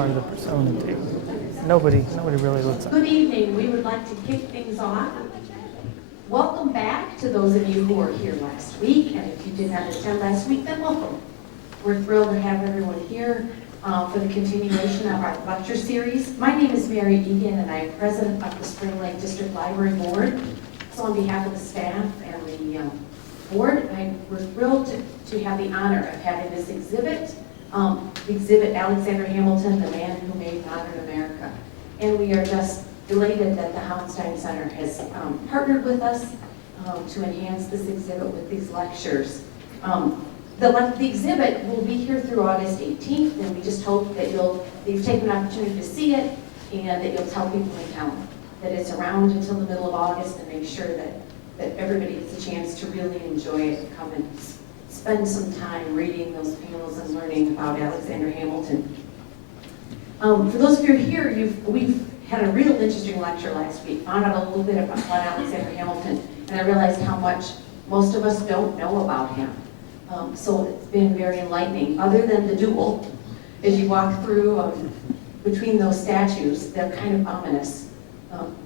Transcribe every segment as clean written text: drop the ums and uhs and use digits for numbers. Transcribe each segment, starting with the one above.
part of the persona too. Nobody really looks up. Good evening. We would like to kick things off. Welcome back to those of you who were here last week, and if you did not attend last week, then welcome. We're thrilled to have everyone here for the continuation of our lecture series. My name is Mary Egan, and I'm president of the Spring Lake District Library Board. So on behalf of the staff and the board, we're thrilled to have the honor of having this exhibit, Alexander Hamilton, the Man Who Made Modern America. And we are just elated that the Hamiltonian Center has partnered with us to enhance this exhibit with these lectures. The exhibit will be here through August 18th, and we just hope that you've taken an opportunity to see it, and that you'll tell people in town that it's around until the middle of August, and make sure that everybody gets a chance to really enjoy it and come and spend some time reading those panels and learning about Alexander Hamilton. For those of you here, we've had a real interesting lecture last week, found out a little bit about Alexander Hamilton, and I realized how much most of us don't know about him. So it's been very enlightening. Other than the duel, as you walk through between those statues, they're kind of ominous.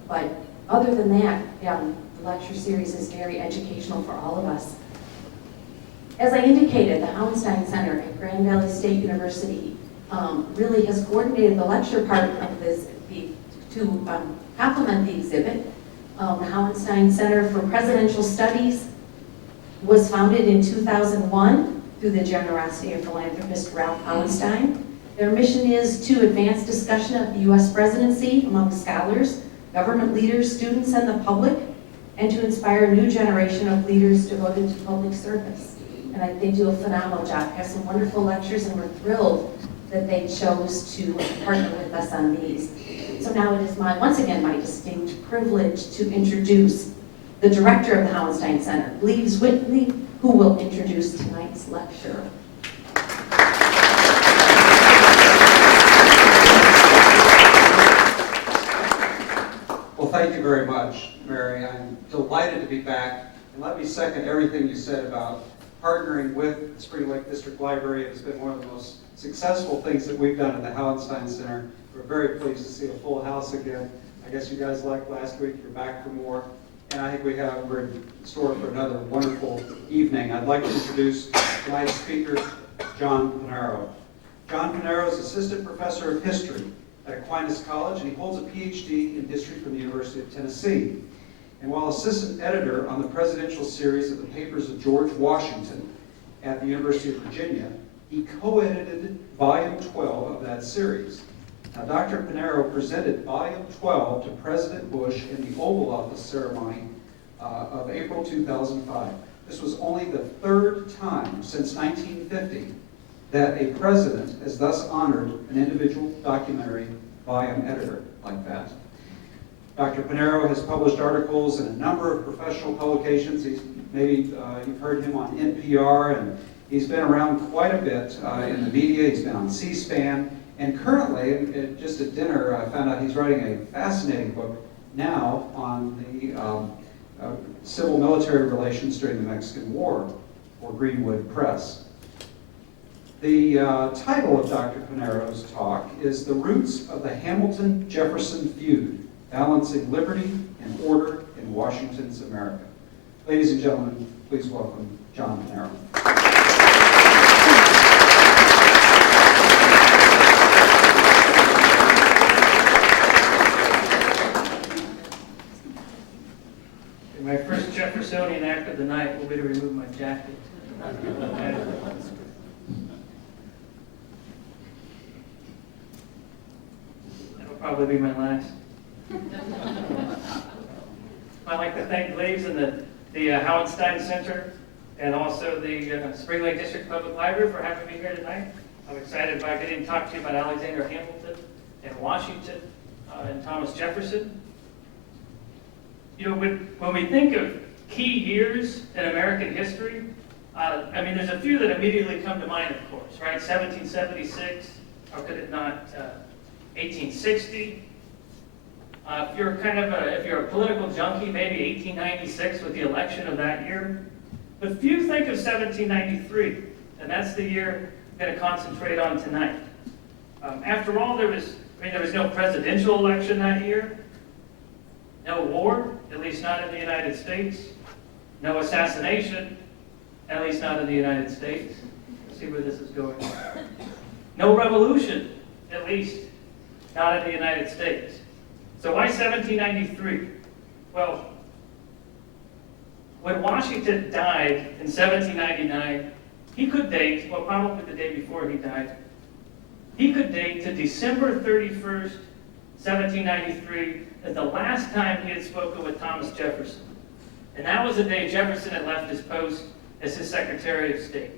But other than that, the lecture series is very educational for all of us. As I indicated, the Hamiltonian Center at Grand Valley State University really has coordinated the lecture part of this to complement the exhibit. The Hamiltonian Center for Presidential Studies was founded in 2001 through the generosity of philanthropist Ralph Hallenstein. Their mission is to advance discussion of the U.S. presidency among scholars, government leaders, students, and the public, and to inspire a new generation of leaders devoted to public service. And I think they do a phenomenal job. Have some wonderful lectures, and we're thrilled that they chose to partner with us on these. So now it is once again my distinct privilege to introduce the director of the Hamiltonian Center, Bleaves Whitley, who will introduce tonight's lecture. Well, thank you very much, Mary. I'm delighted to be back. And let me second everything you said about partnering with the Spring Lake District Library. It has been one of the most successful things that we've done at the Hamiltonian Center. We're very pleased to see a full house again. I guess you guys liked last week. You're back for more. And I think we're in store for another wonderful evening. I'd like to introduce tonight's speaker, John Pinheiro. John Pinheiro is Assistant Professor of History at Aquinas College, and he holds a Ph.D. in History from the University of Tennessee. And while Assistant Editor on the presidential series of the papers of George Washington at the University of Virginia, he co-edited Volume 12 of that series. Now, Dr. Pinheiro presented Volume 12 to President Bush in the Oval Office ceremony of April 2005. This was only the third time since 1950 that a president has thus honored an individual documentary volume editor like that. Dr. Pinheiro has published articles in a number of professional publications. You've heard him on NPR, and he's been around quite a bit in the media. He's been on C-SPAN. And currently, just at dinner, I found out he's writing a fascinating book now on the civil-military relations during the Mexican War for Greenwood Press. The title of Dr. Pinheiro's talk is The Roots of the Hamilton-Jefferson Feud, Balancing Liberty and Order in Washington's America. Ladies and gentlemen, please welcome John Pinheiro. My first Jeffersonian act of the night will be to remove my jacket. That'll probably be my last. I'd like to thank Bleaves and the Hamiltonian Center, and also the Spring Lake District Public Library for having me here tonight. I'm excited about getting to talk to you about Alexander Hamilton and Washington and Thomas Jefferson. You know, when we think of key years in American history, there's a few that immediately come to mind, of course, right? 1776, how could it not? 1860. If you're a political junkie, maybe 1896 with the election of that year. But few think of 1793, and that's the year I'm going to concentrate on tonight. After all, there was no presidential election that year, no war, at least not in the United States, no assassination, at least not in the United States. Let's see where this is going. No revolution, at least not in the United States. So why 1793? Well, when Washington died in 1799, he could date, well, probably the day before he died, he could date to December 31st, 1793, as the last time he had spoken with Thomas Jefferson. And that was the day Jefferson had left his post as his Secretary of State.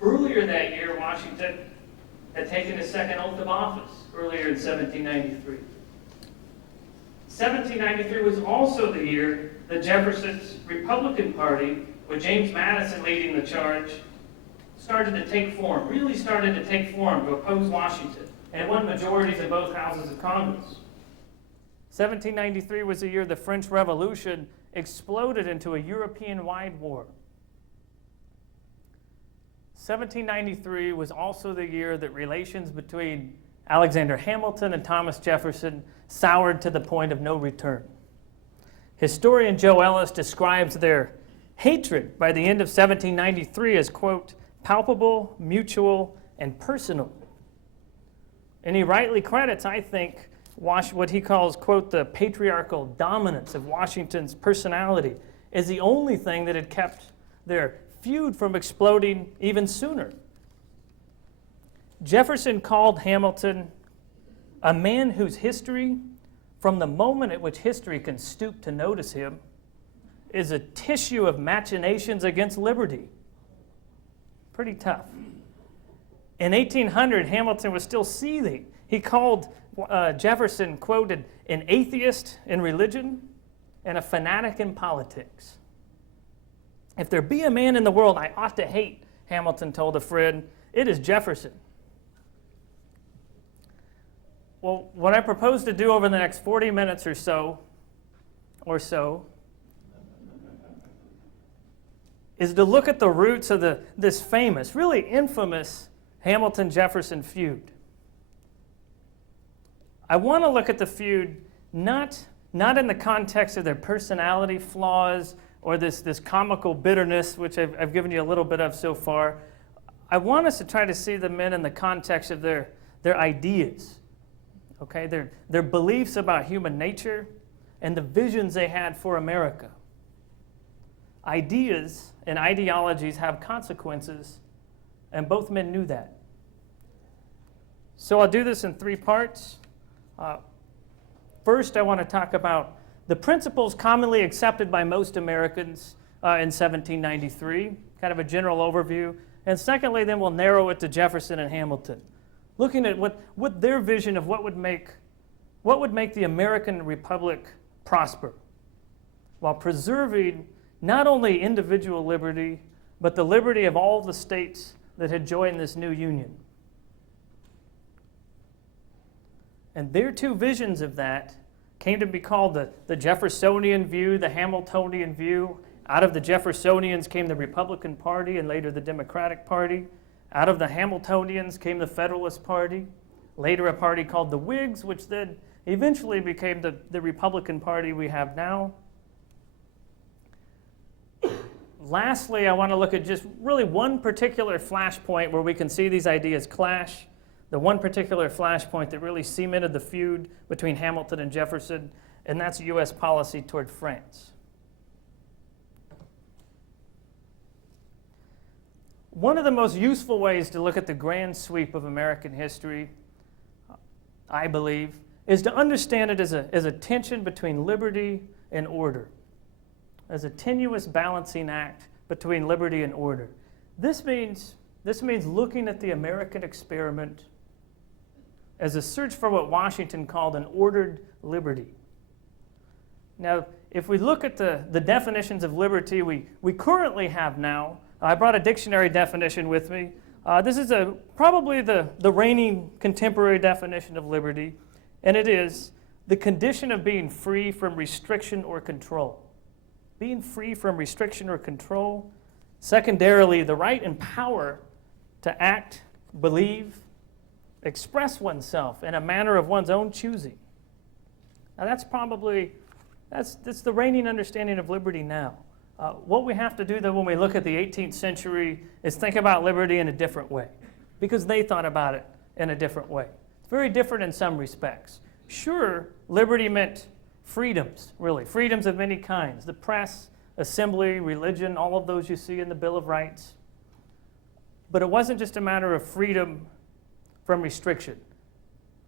Earlier that year, Washington had taken his second oath of office, earlier in 1793. 1793 was also the year that Jefferson's Republican Party, with James Madison leading the charge, started to take form, really started to take form to oppose Washington, and won majorities in both houses of Congress. 1793 was the year the French Revolution exploded into a European-wide war. 1793 was also the year that relations between Alexander Hamilton and Thomas Jefferson soured to the point of no return. Historian Joe Ellis describes their hatred by the end of 1793 as, quote, palpable, mutual, and personal. And he rightly credits, I think, what he calls, quote, the patriarchal dominance of Washington's personality as the only thing that had kept their feud from exploding even sooner. Jefferson called Hamilton a man whose history, from the moment at which history can stoop to notice him, is a tissue of machinations against liberty. Pretty tough. In 1800, Hamilton was still seething. He called Jefferson, quoted, an atheist in religion and a fanatic in politics. If there be a man in the world I ought to hate, Hamilton told a friend, it is Jefferson. Well, what I propose to do over the next 40 minutes or so, is to look at the roots of this famous, really infamous Hamilton-Jefferson feud. I want to look at the feud not in the context of their personality flaws or this comical bitterness, which I've given you a little bit of so far. I want us to try to see the men in the context of their ideas, okay? Their beliefs about human nature and the visions they had for America. Ideas and ideologies have consequences, and both men knew that. So I'll do this in three parts. First, I want to talk about the principles commonly accepted by most Americans in 1793, kind of a general overview. And secondly, then we'll narrow it to Jefferson and Hamilton, looking at what their vision of what would make the American Republic prosper, while preserving not only individual liberty, but the liberty of all the states that had joined this new union. And their two visions of that came to be called the Jeffersonian view, the Hamiltonian view. Out of the Jeffersonians came the Republican Party and later the Democratic Party. Out of the Hamiltonians came the Federalist Party, later a party called the Whigs, which then eventually became the Republican Party we have now. Lastly, I want to look at just really one particular flashpoint where we can see these ideas clash. The one particular flashpoint that really cemented the feud between Hamilton and Jefferson, and that's U.S. policy toward France. One of the most useful ways to look at the grand sweep of American history, I believe, is to understand it as a tension between liberty and order, as a tenuous balancing act between liberty and order. This means looking at the American experiment as a search for what Washington called an ordered liberty. Now, if we look at the definitions of liberty we currently have now, I brought a dictionary definition with me. This is probably the reigning contemporary definition of liberty, and it is the condition of being free from restriction or control. Being free from restriction or control. Secondarily, the right and power to act, believe, express oneself in a manner of one's own choosing. Now that's the reigning understanding of liberty now. What we have to do, though, when we look at the 18th century is think about liberty in a different way, because they thought about it in a different way. It's very different in some respects. Sure, liberty meant freedoms, really, freedoms of many kinds. The press, assembly, religion, all of those you see in the Bill of Rights. But it wasn't just a matter of freedom from restriction.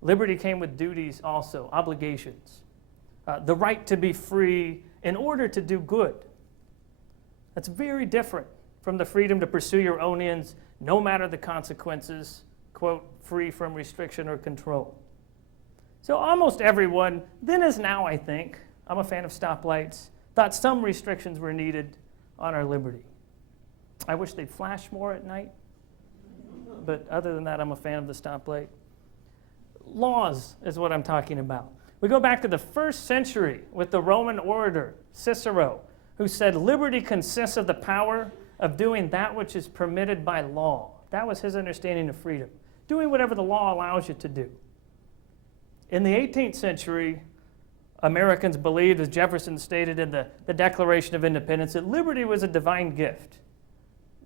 Liberty came with duties also, obligations. The right to be free in order to do good. That's very different from the freedom to pursue your own ends, no matter the consequences, quote, free from restriction or control. So almost everyone, then as now I think, I'm a fan of stoplights, thought some restrictions were needed on our liberty. I wish they'd flash more at night, but other than that, I'm a fan of the stoplight. Laws is what I'm talking about. We go back to the 1st century with the Roman orator, Cicero, who said, liberty consists of the power of doing that which is permitted by law. That was his understanding of freedom, doing whatever the law allows you to do. In the 18th century, Americans believed, as Jefferson stated in the Declaration of Independence, that liberty was a divine gift.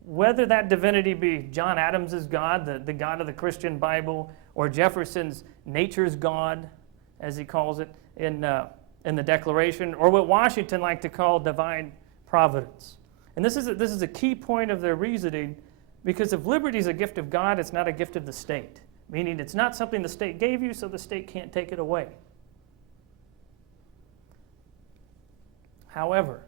Whether that divinity be John Adams's God, the God of the Christian Bible, or Jefferson's nature's God, as he calls it in the Declaration, or what Washington liked to call divine providence. And this is a key point of their reasoning, because if liberty is a gift of God, it's not a gift of the state, meaning it's not something the state gave you, so the state can't take it away. However,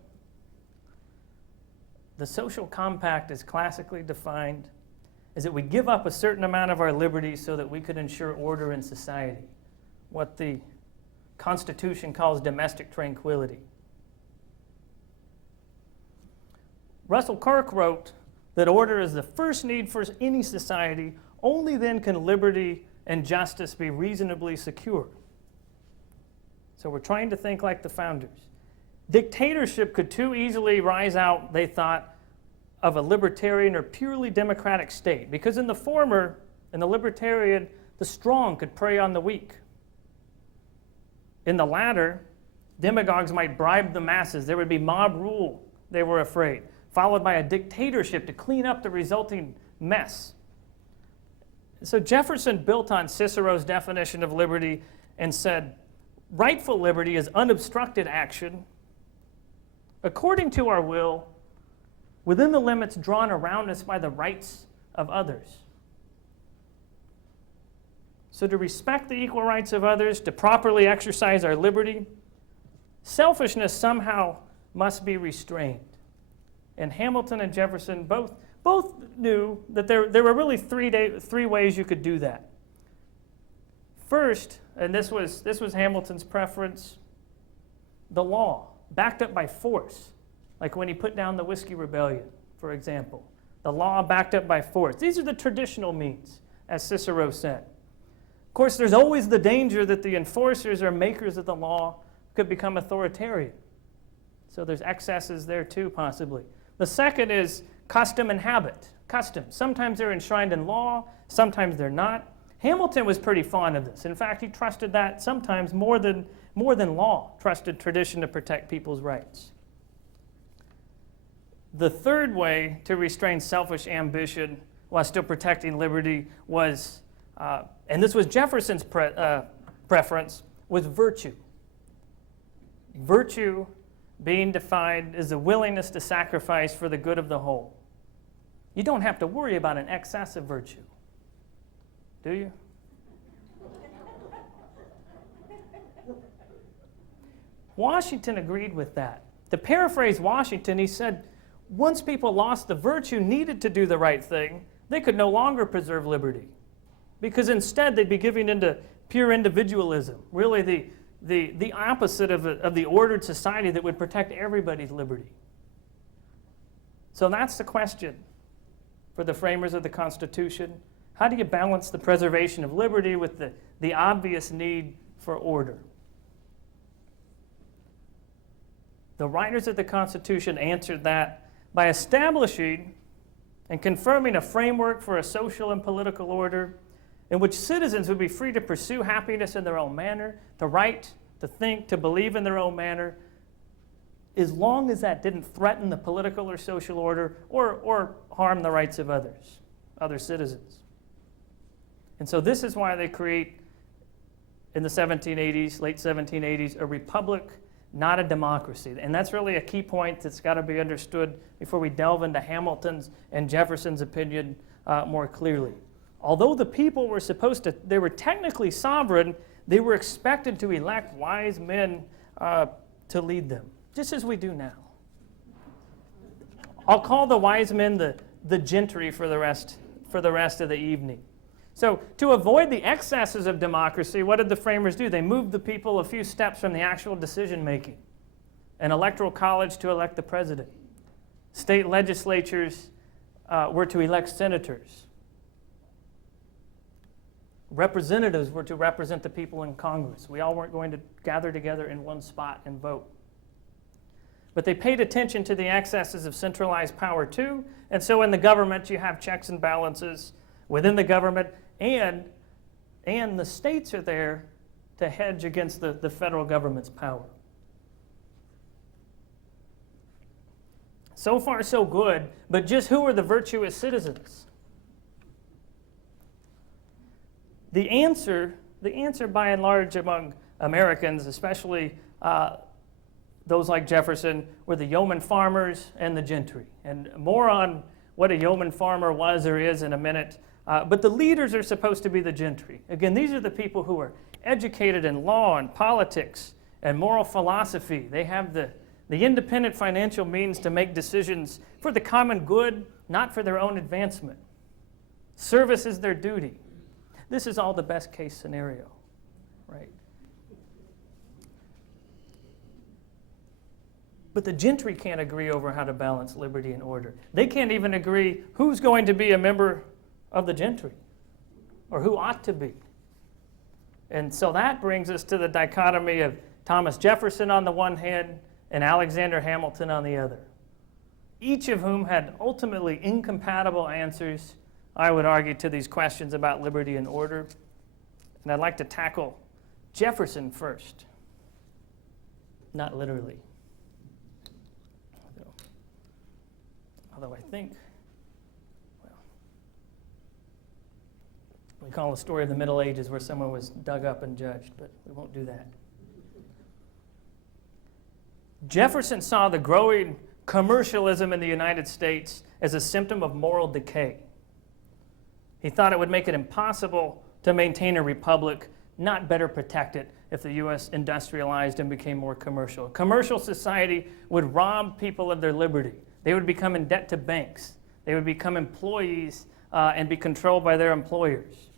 the social compact is classically defined as that we give up a certain amount of our liberty so that we could ensure order in society, what the Constitution calls domestic tranquility. Russell Kirk wrote that order is the first need for any society. Only then can liberty and justice be reasonably secure. So we're trying to think like the founders. Dictatorship could too easily rise out, they thought, of a libertarian or purely democratic state, because in the former, in the libertarian, the strong could prey on the weak. In the latter, demagogues might bribe the masses. There would be mob rule, they were afraid, followed by a dictatorship to clean up the resulting mess. So Jefferson built on Cicero's definition of liberty and said, rightful liberty is unobstructed action according to our will, within the limits drawn around us by the rights of others. So to respect the equal rights of others, to properly exercise our liberty, selfishness somehow must be restrained. And Hamilton and Jefferson both knew that there were really three ways you could do that. First, and this was Hamilton's preference, the law, backed up by force, like when he put down the Whiskey Rebellion, for example. The law backed up by force. These are the traditional means, as Cicero said. Of course, there's always the danger that the enforcers or makers of the law could become authoritarian. So there's excesses there too, possibly. The second is custom and habit. Custom. Sometimes they're enshrined in law, sometimes they're not. Hamilton was pretty fond of this. In fact, he trusted that sometimes more than law, trusted tradition to protect people's rights. The third way to restrain selfish ambition while still protecting liberty was, and this was Jefferson's preference, was virtue. Virtue being defined as the willingness to sacrifice for the good of the whole. You don't have to worry about an excess of virtue, do you? Washington agreed with that. To paraphrase Washington, he said, once people lost the virtue needed to do the right thing, they could no longer preserve liberty, because instead they'd be giving into pure individualism, really the opposite of the ordered society that would protect everybody's liberty. So that's the question for the framers of the Constitution. How do you balance the preservation of liberty with the obvious need for order? The writers of the Constitution answered that by establishing and confirming a framework for a social and political order in which citizens would be free to pursue happiness in their own manner, to write, to think, to believe in their own manner, as long as that didn't threaten the political or social order or harm the rights of others, other citizens. And so this is why they create, in the 1780s, late 1780s, a republic, not a democracy. And that's really a key point that's got to be understood before we delve into Hamilton's and Jefferson's opinion more clearly. Although the people were they were technically sovereign, they were expected to elect wise men to lead them, just as we do now. I'll call the wise men the gentry for the rest of the evening. So to avoid the excesses of democracy, what did the framers do? They moved the people a few steps from the actual decision-making. An electoral college to elect the president. State legislatures were to elect senators. Representatives were to represent the people in Congress. We all weren't going to gather together in one spot and vote. But they paid attention to the excesses of centralized power too, and so in the government you have checks and balances within the government, and the states are there to hedge against the federal government's power. So far, so good, but just who are the virtuous citizens? The answer by and large among Americans, especially those like Jefferson, were the yeoman farmers and the gentry. And more on what a yeoman farmer was or is in a minute. But the leaders are supposed to be the gentry. Again, these are the people who are educated in law and politics and moral philosophy. They have the independent financial means to make decisions for the common good, not for their own advancement. Service is their duty. This is all the best case scenario, right? But the gentry can't agree over how to balance liberty and order. They can't even agree who's going to be a member of the gentry or who ought to be. And so that brings us to the dichotomy of Thomas Jefferson on the one hand and Alexander Hamilton on the other, each of whom had ultimately incompatible answers, I would argue, to these questions about liberty and order. And I'd like to tackle Jefferson first, not literally. Although I think, we call the story of the Middle Ages where someone was dug up and judged, but we won't do that. Jefferson saw the growing commercialism in the United States as a symptom of moral decay. He thought it would make it impossible to maintain a republic, not better protect it if the U.S. industrialized and became more commercial. A commercial society would rob people of their liberty. They would become in debt to banks. They would become employees and be controlled by their employers.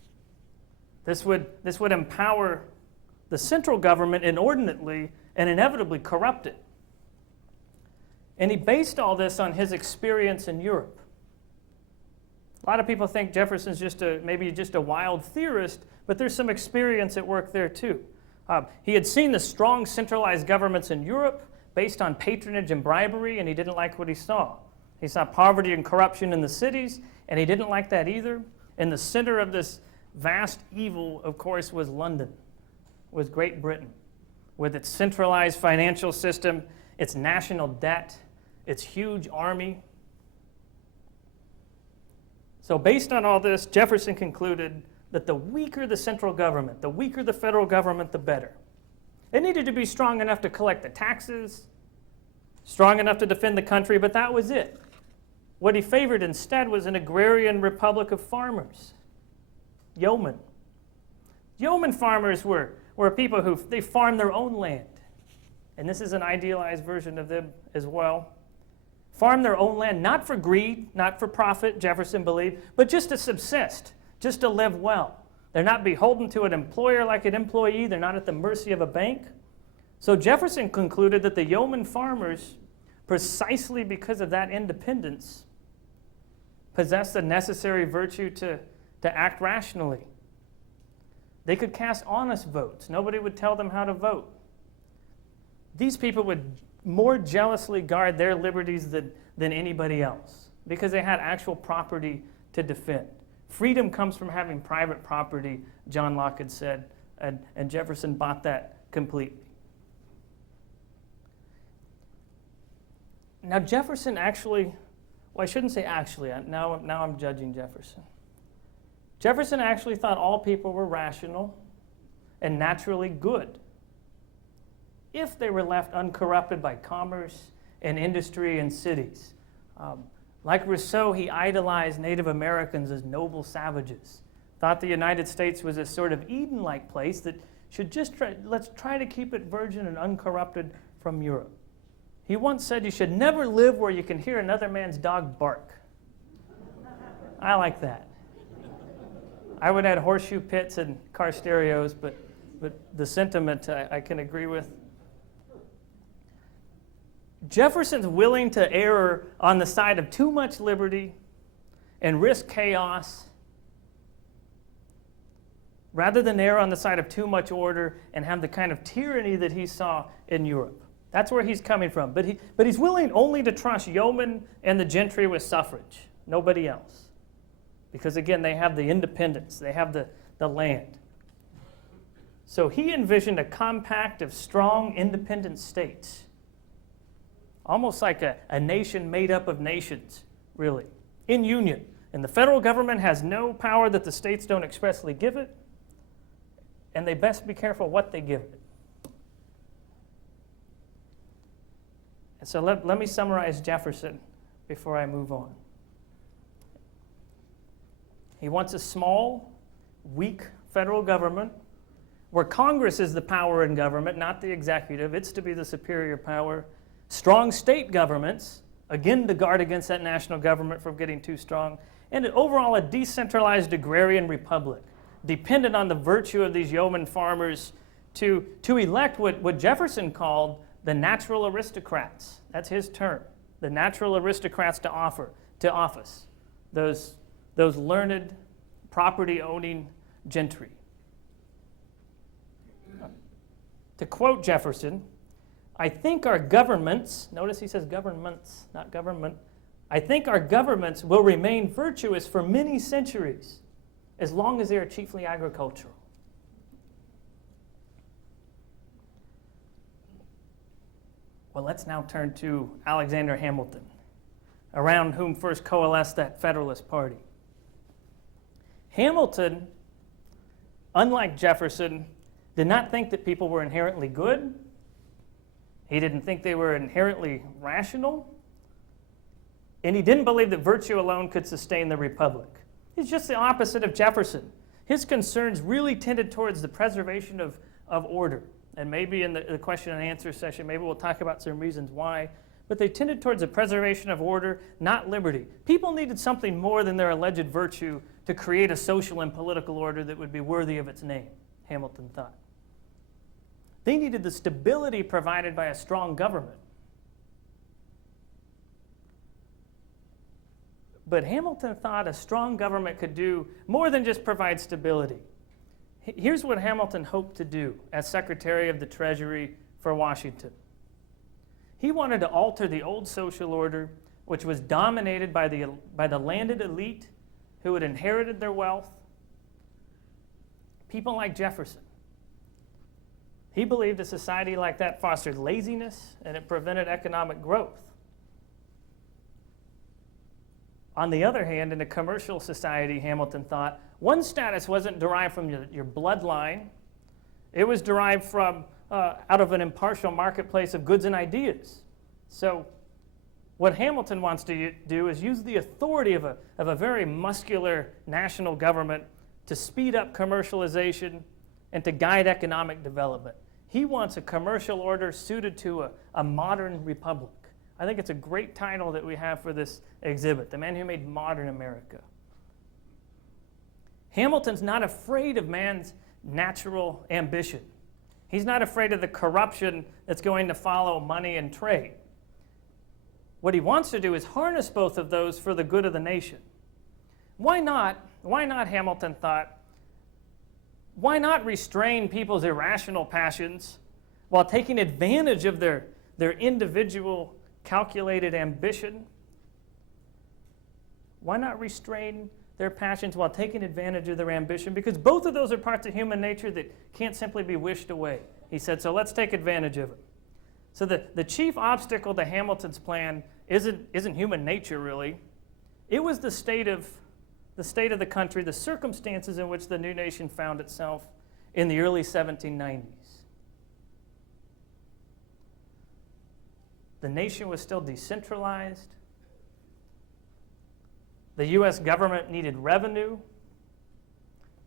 This would empower the central government inordinately and inevitably corrupt it. And he based all this on his experience in Europe. A lot of people think Jefferson's maybe just a wild theorist, but there's some experience at work there too. He had seen the strong centralized governments in Europe based on patronage and bribery, and he didn't like what he saw. He saw poverty and corruption in the cities, and he didn't like that either. And the center of this vast evil, of course, was London, was Great Britain, with its centralized financial system, its national debt, its huge army. So based on all this, Jefferson concluded that the weaker the central government, the weaker the federal government, the better. It needed to be strong enough to collect the taxes, strong enough to defend the country, but that was it. What he favored instead was an agrarian republic of farmers, yeomen. Yeoman farmers were people who they farmed their own land. And this is an idealized version of them as well. Farm their own land, not for greed, not for profit, Jefferson believed, but just to subsist, just to live well. They're not beholden to an employer like an employee. They're not at the mercy of a bank. So Jefferson concluded that the yeoman farmers, precisely because of that independence, possessed the necessary virtue to act rationally. They could cast honest votes. Nobody would tell them how to vote. These people would more jealously guard their liberties than anybody else because they had actual property to defend. Freedom comes from having private property, John Locke had said, and Jefferson bought that completely. Now Jefferson actually, well, I shouldn't say actually, now I'm judging Jefferson. Jefferson actually thought all people were rational and naturally good if they were left uncorrupted by commerce and industry and cities. Like Rousseau, he idolized Native Americans as noble savages, thought the United States was a sort of Eden-like place that should just let's try to keep it virgin and uncorrupted from Europe. He once said you should never live where you can hear another man's dog bark. I like that. I would add horseshoe pits and car stereos, but the sentiment I can agree with. Jefferson's willing to err on the side of too much liberty and risk chaos rather than err on the side of too much order and have the kind of tyranny that he saw in Europe. That's where he's coming from. But he's willing only to trust yeomen and the gentry with suffrage, nobody else. Because again, they have the independence, they have the land. So he envisioned a compact of strong, independent states, almost like a nation made up of nations, really, in union. And the federal government has no power that the states don't expressly give it, and they best be careful what they give it. And so let me summarize Jefferson before I move on. He wants a small, weak federal government where Congress is the power in government, not the executive. It's to be the superior power. Strong state governments, again to guard against that national government from getting too strong. And overall a decentralized agrarian republic, dependent on the virtue of these yeoman farmers to elect what Jefferson called the natural aristocrats. That's his term. The natural aristocrats to office. Those learned, property-owning gentry. To quote Jefferson, I think our governments, notice he says governments, not government, I think our governments will remain virtuous for many centuries as long as they are chiefly agricultural. Well, let's now turn to Alexander Hamilton, around whom first coalesced that Federalist Party. Hamilton, unlike Jefferson, did not think that people were inherently good. He didn't think they were inherently rational. And he didn't believe that virtue alone could sustain the republic. He's just the opposite of Jefferson. His concerns really tended towards the preservation of order. And maybe in the question and answer session, maybe we'll talk about some reasons why. But they tended towards the preservation of order, not liberty. People needed something more than their alleged virtue to create a social and political order that would be worthy of its name, Hamilton thought. They needed the stability provided by a strong government. But Hamilton thought a strong government could do more than just provide stability. Here's what Hamilton hoped to do as Secretary of the Treasury for Washington. He wanted to alter the old social order, which was dominated by the landed elite who had inherited their wealth, people like Jefferson. He believed a society like that fostered laziness and it prevented economic growth. On the other hand, in a commercial society, Hamilton thought, one status wasn't derived from your bloodline. It was derived from out of an impartial marketplace of goods and ideas. So what Hamilton wants to do is use the authority of a very muscular national government to speed up commercialization and to guide economic development. He wants a commercial order suited to a modern republic. I think it's a great title that we have for this exhibit, The Man Who Made Modern America. Hamilton's not afraid of man's natural ambition. He's not afraid of the corruption that's going to follow money and trade. What he wants to do is harness both of those for the good of the nation. Why not, Hamilton thought, why not restrain people's irrational passions while taking advantage of their individual calculated ambition? Why not restrain their passions while taking advantage of their ambition, because both of those are parts of human nature that can't simply be wished away. He said, so let's take advantage of it. So the chief obstacle to Hamilton's plan isn't human nature, really. It was the state of the country, the circumstances in which the new nation found itself in the early 1790s. The nation was still decentralized. The U.S. government needed revenue.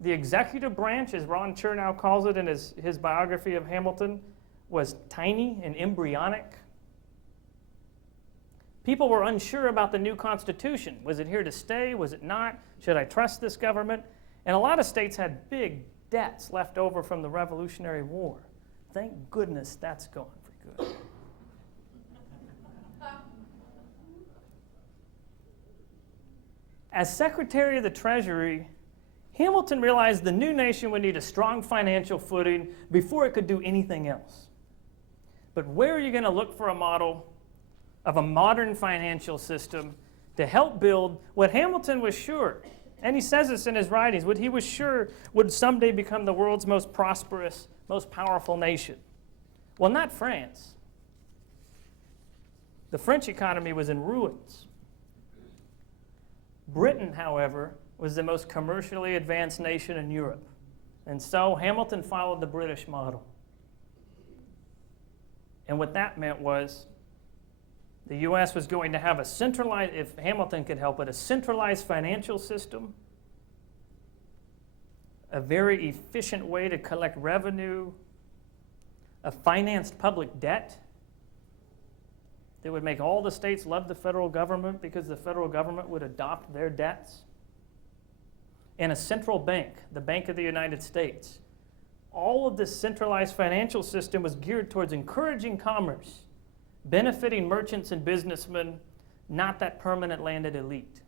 The executive branch, as Ron Chernow calls it in his biography of Hamilton, was tiny and embryonic. People were unsure about the new Constitution. Was it here to stay? Was it not? Should I trust this government? And a lot of states had big debts left over from the Revolutionary War. Thank goodness that's gone for good. As Secretary of the Treasury, Hamilton realized the new nation would need a strong financial footing before it could do anything else. But where are you going to look for a model of a modern financial system to help build what Hamilton was sure, and he says this in his writings, what he was sure would someday become the world's most prosperous, most powerful nation? Well, not France. The French economy was in ruins. Britain, however, was the most commercially advanced nation in Europe. And so Hamilton followed the British model. And what that meant was the U.S. was going to have a centralized, if Hamilton could help it, a centralized financial system, a very efficient way to collect revenue, a financed public debt that would make all the states love the federal government because the federal government would adopt their debts, and a central bank, the Bank of the United States. All of this centralized financial system was geared towards encouraging commerce, benefiting merchants and businessmen, not that permanent landed elite.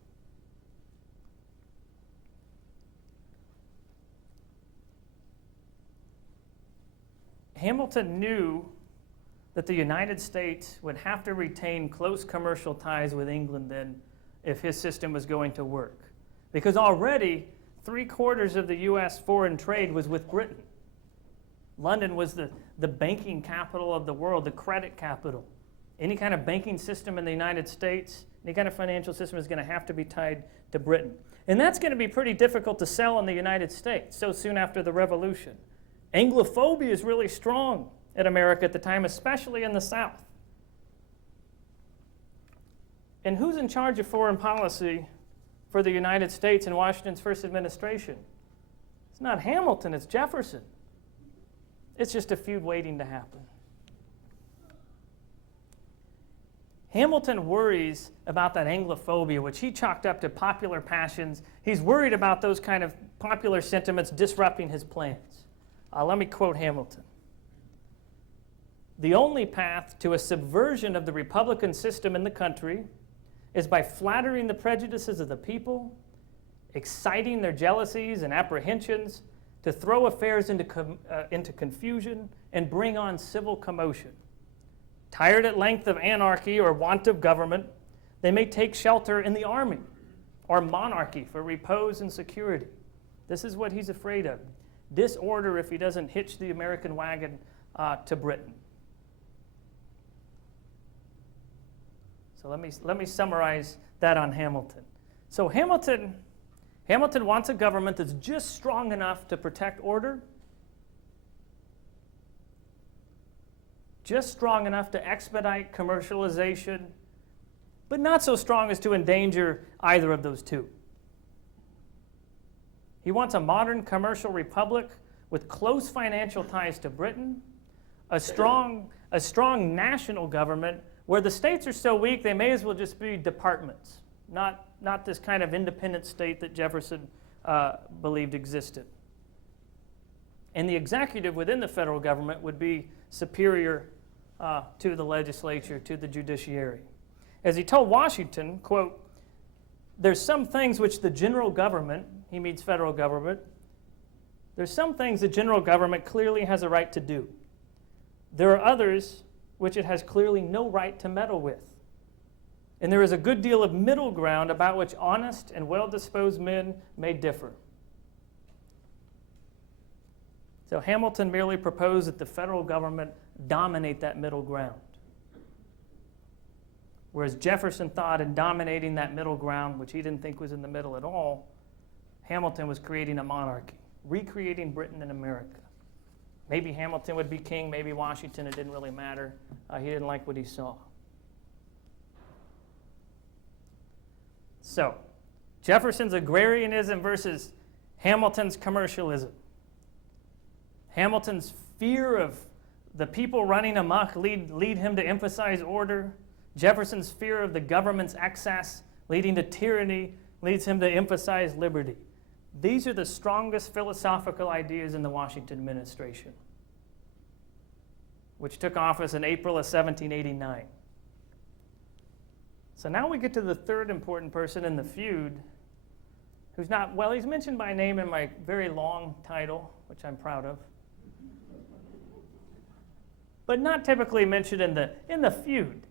Hamilton knew that the United States would have to retain close commercial ties with England then if his system was going to work. Because already 3/4 of the U.S. foreign trade was with Britain. London was the banking capital of the world, the credit capital. Any kind of banking system in the United States, any kind of financial system is going to have to be tied to Britain. And that's going to be pretty difficult to sell in the United States so soon after the Revolution. Anglophobia is really strong in America at the time, especially in the South. And who's in charge of foreign policy for the United States in Washington's first administration? It's not Hamilton, it's Jefferson. It's just a feud waiting to happen. Hamilton worries about that Anglophobia, which he chalked up to popular passions. He's worried about those kind of popular sentiments disrupting his plans. Let me quote Hamilton. The only path to a subversion of the Republican system in the country is by flattering the prejudices of the people, exciting their jealousies and apprehensions, to throw affairs into confusion and bring on civil commotion. Tired at length of anarchy or want of government, they may take shelter in the army or monarchy for repose and security. This is what he's afraid of. Disorder if he doesn't hitch the American wagon to Britain. So let me summarize that on Hamilton. So Hamilton wants a government that's just strong enough to protect order, just strong enough to expedite commercialization, but not so strong as to endanger either of those two. He wants a modern commercial republic with close financial ties to Britain, a strong national government where the states are so weak they may as well just be departments, not this kind of independent state that Jefferson believed existed. And the executive within the federal government would be superior to the legislature, to the judiciary. As he told Washington, quote, "There's some things which the general government," he means federal government, "there's some things the general government clearly has a right to do. There are others which it has clearly no right to meddle with. And there is a good deal of middle ground about which honest and well-disposed men may differ. So Hamilton merely proposed that the federal government dominate that middle ground. Whereas Jefferson thought in dominating that middle ground, which he didn't think was in the middle at all, Hamilton was creating a monarchy, recreating Britain and America. Maybe Hamilton would be king, maybe Washington, it didn't really matter. He didn't like what he saw. So, Jefferson's agrarianism versus Hamilton's commercialism. Hamilton's fear of the people running amok lead him to emphasize order. Jefferson's fear of the government's excess leading to tyranny leads him to emphasize liberty. These are the strongest philosophical ideas in the Washington administration, which took office in April of 1789. So now we get to the third important person in the feud, who's not, well, he's mentioned by name in my very long title, which I'm proud of, but not typically mentioned in the feud.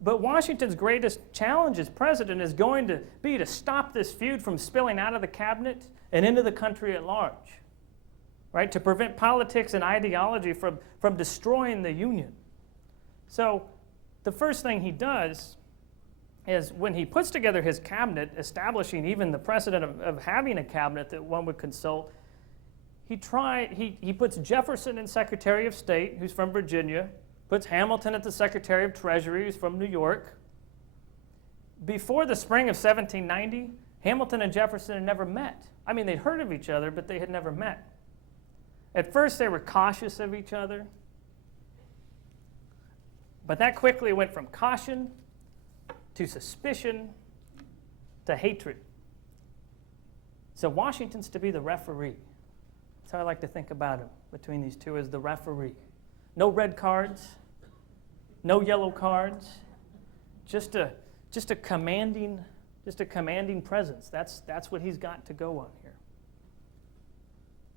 But Washington's greatest challenge as president is going to be to stop this feud from spilling out of the cabinet and into the country at large, right? To prevent politics and ideology from destroying the Union. So the first thing he does is when he puts together his cabinet, establishing even the precedent of having a cabinet that one would consult, he puts Jefferson in Secretary of State, who's from Virginia, puts Hamilton at the Secretary of Treasury, who's from New York. Before the spring of 1790, Hamilton and Jefferson had never met. I mean, they'd heard of each other, but they had never met. At first, they were cautious of each other. But that quickly went from caution to suspicion to hatred. So Washington's to be the referee. That's how I like to think about him, between these two, as the referee. No red cards, no yellow cards, just a commanding presence. That's what he's got to go on here.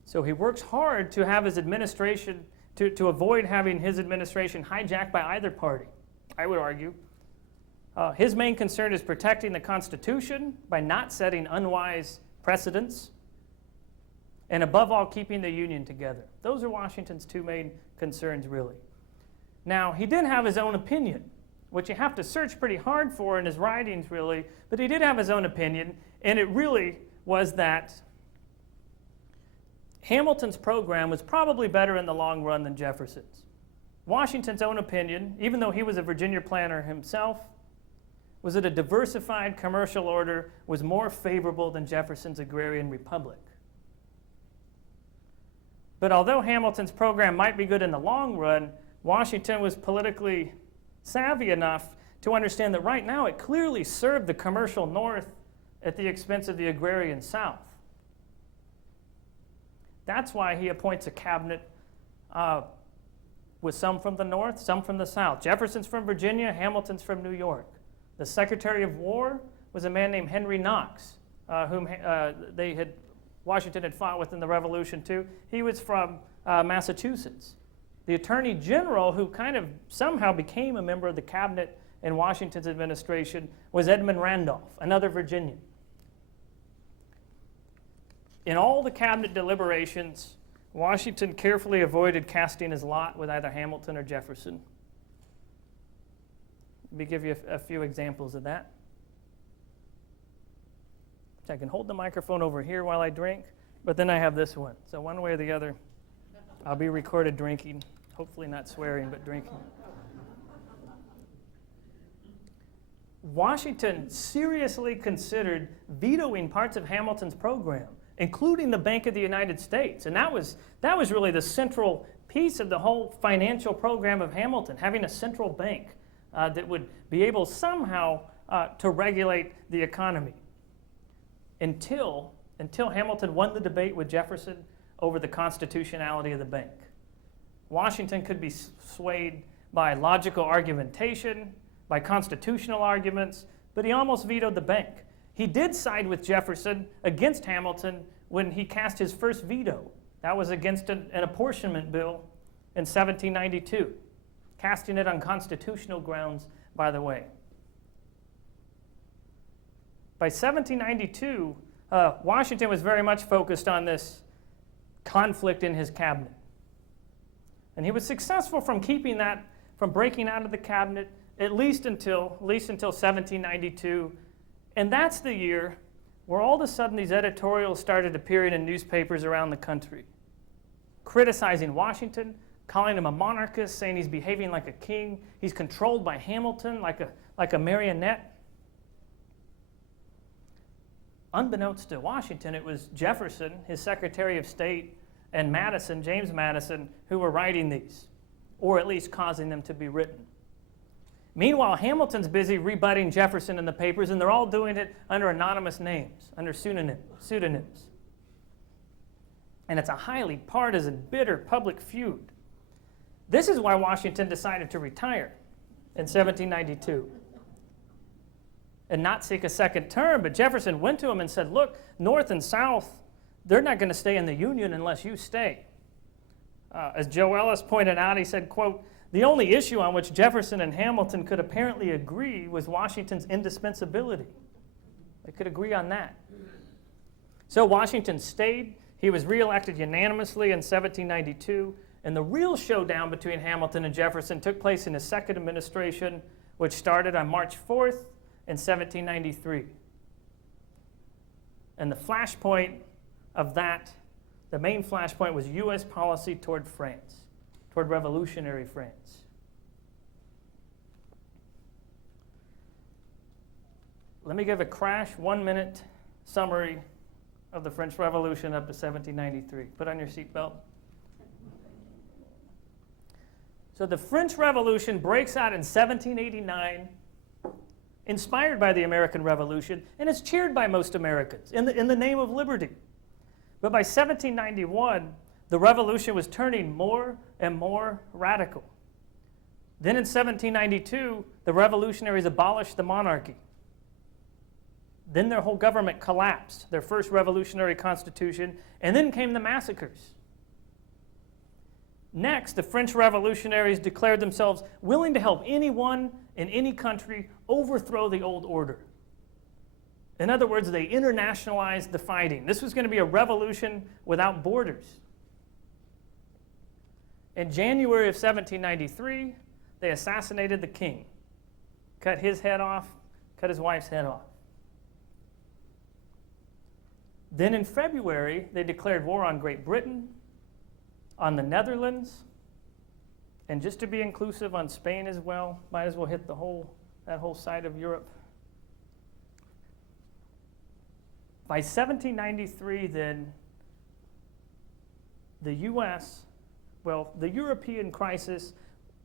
So he works hard to have his administration, to avoid having his administration hijacked by either party, I would argue. His main concern is protecting the Constitution by not setting unwise precedents, and above all, keeping the Union together. Those are Washington's two main concerns, really. Now, he did have his own opinion, which you have to search pretty hard for in his writings, really, but he did have his own opinion, and it really was that Hamilton's program was probably better in the long run than Jefferson's. Washington's own opinion, even though he was a Virginia planter himself, was that a diversified commercial order was more favorable than Jefferson's agrarian republic. But although Hamilton's program might be good in the long run, Washington was politically savvy enough to understand that right now it clearly served the commercial North at the expense of the agrarian South. That's why he appoints a cabinet with some from the North, some from the South. Jefferson's from Virginia, Hamilton's from New York. The Secretary of War was a man named Henry Knox, whom Washington had fought with in the Revolution too. He was from Massachusetts. The Attorney General, who kind of somehow became a member of the cabinet in Washington's administration, was Edmund Randolph, another Virginian. In all the cabinet deliberations, Washington carefully avoided casting his lot with either Hamilton or Jefferson. Let me give you a few examples of that. I can hold the microphone over here while I drink, but then I have this one. So one way or the other, I'll be recorded drinking. Hopefully not swearing, but drinking. Washington seriously considered vetoing parts of Hamilton's program, including the Bank of the United States. And that was really the central piece of the whole financial program of Hamilton, having a central bank that would be able somehow to regulate the economy. Until Hamilton won the debate with Jefferson over the constitutionality of the bank. Washington could be swayed by logical argumentation, by constitutional arguments, but he almost vetoed the bank. He did side with Jefferson against Hamilton when he cast his first veto. That was against an apportionment bill in 1792, casting it on constitutional grounds, by the way. By 1792, Washington was very much focused on this conflict in his cabinet. And he was successful from keeping that, from breaking out of the cabinet, at least until 1792. And that's the year where all of a sudden these editorials started appearing in newspapers around the country, criticizing Washington, calling him a monarchist, saying he's behaving like a king, he's controlled by Hamilton like a marionette. Unbeknownst to Washington, it was Jefferson, his Secretary of State, and Madison, James Madison, who were writing these, or at least causing them to be written. Meanwhile, Hamilton's busy rebutting Jefferson in the papers, and they're all doing it under anonymous names, under pseudonyms. And it's a highly partisan, bitter public feud. This is why Washington decided to retire in 1792 and not seek a second term. But Jefferson went to him and said, look, North and South, they're not going to stay in the Union unless you stay. As Joe Ellis pointed out, he said, quote, the only issue on which Jefferson and Hamilton could apparently agree was Washington's indispensability. They could agree on that. So Washington stayed. He was reelected unanimously in 1792. And the real showdown between Hamilton and Jefferson took place in his second administration, which started on March 4th in 1793. And the flashpoint of that, the main flashpoint was U.S. policy toward France, toward revolutionary France. Let me give a crash 1-minute summary of the French Revolution up to 1793. Put on your seatbelt. So the French Revolution breaks out in 1789, inspired by the American Revolution, and it's cheered by most Americans in the name of liberty. But by 1791, the revolution was turning more and more radical. Then in 1792, the revolutionaries abolished the monarchy. Then their whole government collapsed, their first revolutionary constitution, and then came the massacres. Next, the French revolutionaries declared themselves willing to help anyone in any country overthrow the old order. In other words, they internationalized the fighting. This was going to be a revolution without borders. In January of 1793, they assassinated the king, cut his head off, cut his wife's head off. Then in February, they declared war on Great Britain, on the Netherlands, and just to be inclusive, on Spain as well. Might as well hit that whole side of Europe. By 1793, then, the European crisis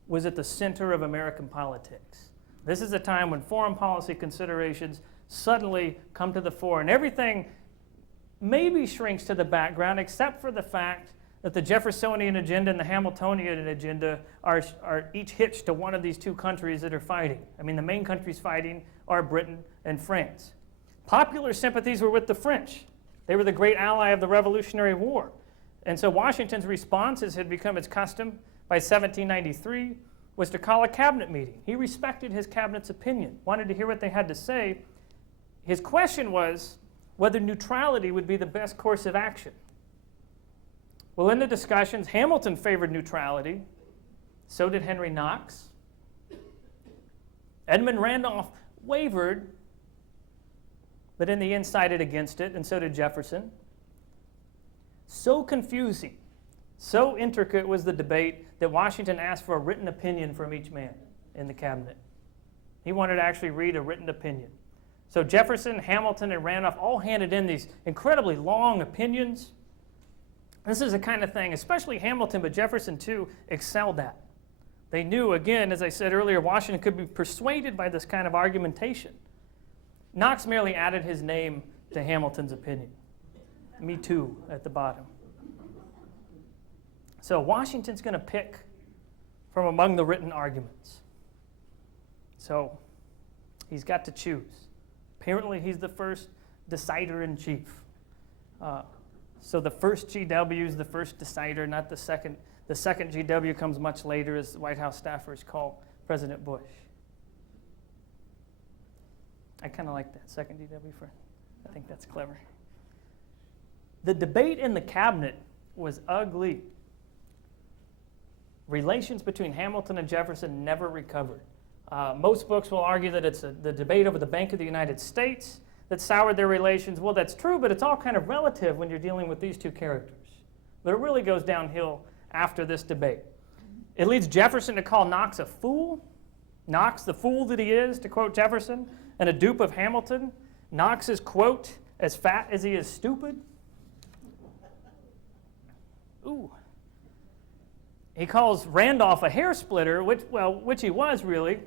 was at the center of American politics. This is a time when foreign policy considerations suddenly come to the fore, and everything maybe shrinks to the background, except for the fact that the Jeffersonian agenda and the Hamiltonian agenda are each hitched to one of these two countries that are fighting. I mean, the main countries fighting are Britain and France. Popular sympathies were with the French. They were the great ally of the Revolutionary War. And so Washington's response, as had become its custom by 1793, was to call a cabinet meeting. He respected his cabinet's opinion, wanted to hear what they had to say. His question was whether neutrality would be the best course of action. Well, in the discussions, Hamilton favored neutrality. So did Henry Knox. Edmund Randolph wavered, but in the end sided against it, and so did Jefferson. So confusing, so intricate was the debate that Washington asked for a written opinion from each man in the cabinet. He wanted to actually read a written opinion. So Jefferson, Hamilton, and Randolph all handed in these incredibly long opinions. This is the kind of thing, especially Hamilton, but Jefferson too, excelled at. They knew, again, as I said earlier, Washington could be persuaded by this kind of argumentation. Knox merely added his name to Hamilton's opinion. Me too, at the bottom. So Washington's going to pick from among the written arguments. So he's got to choose. Apparently he's the first decider-in-chief. So the first GW is the first decider, not the second. The second GW comes much later, as White House staffers call President Bush. I kind of like that, second DW for, I think that's clever. The debate in the cabinet was ugly. Relations between Hamilton and Jefferson never recovered. Most books will argue that it's the debate over the Bank of the United States that soured their relations. Well, that's true, but it's all kind of relative when you're dealing with these two characters. But it really goes downhill after this debate. It leads Jefferson to call Knox a fool. Knox, the fool that he is, to quote Jefferson, and a dupe of Hamilton. Knox is, quote, as fat as he is stupid. Ooh. He calls Randolph a hair splitter, which he was really.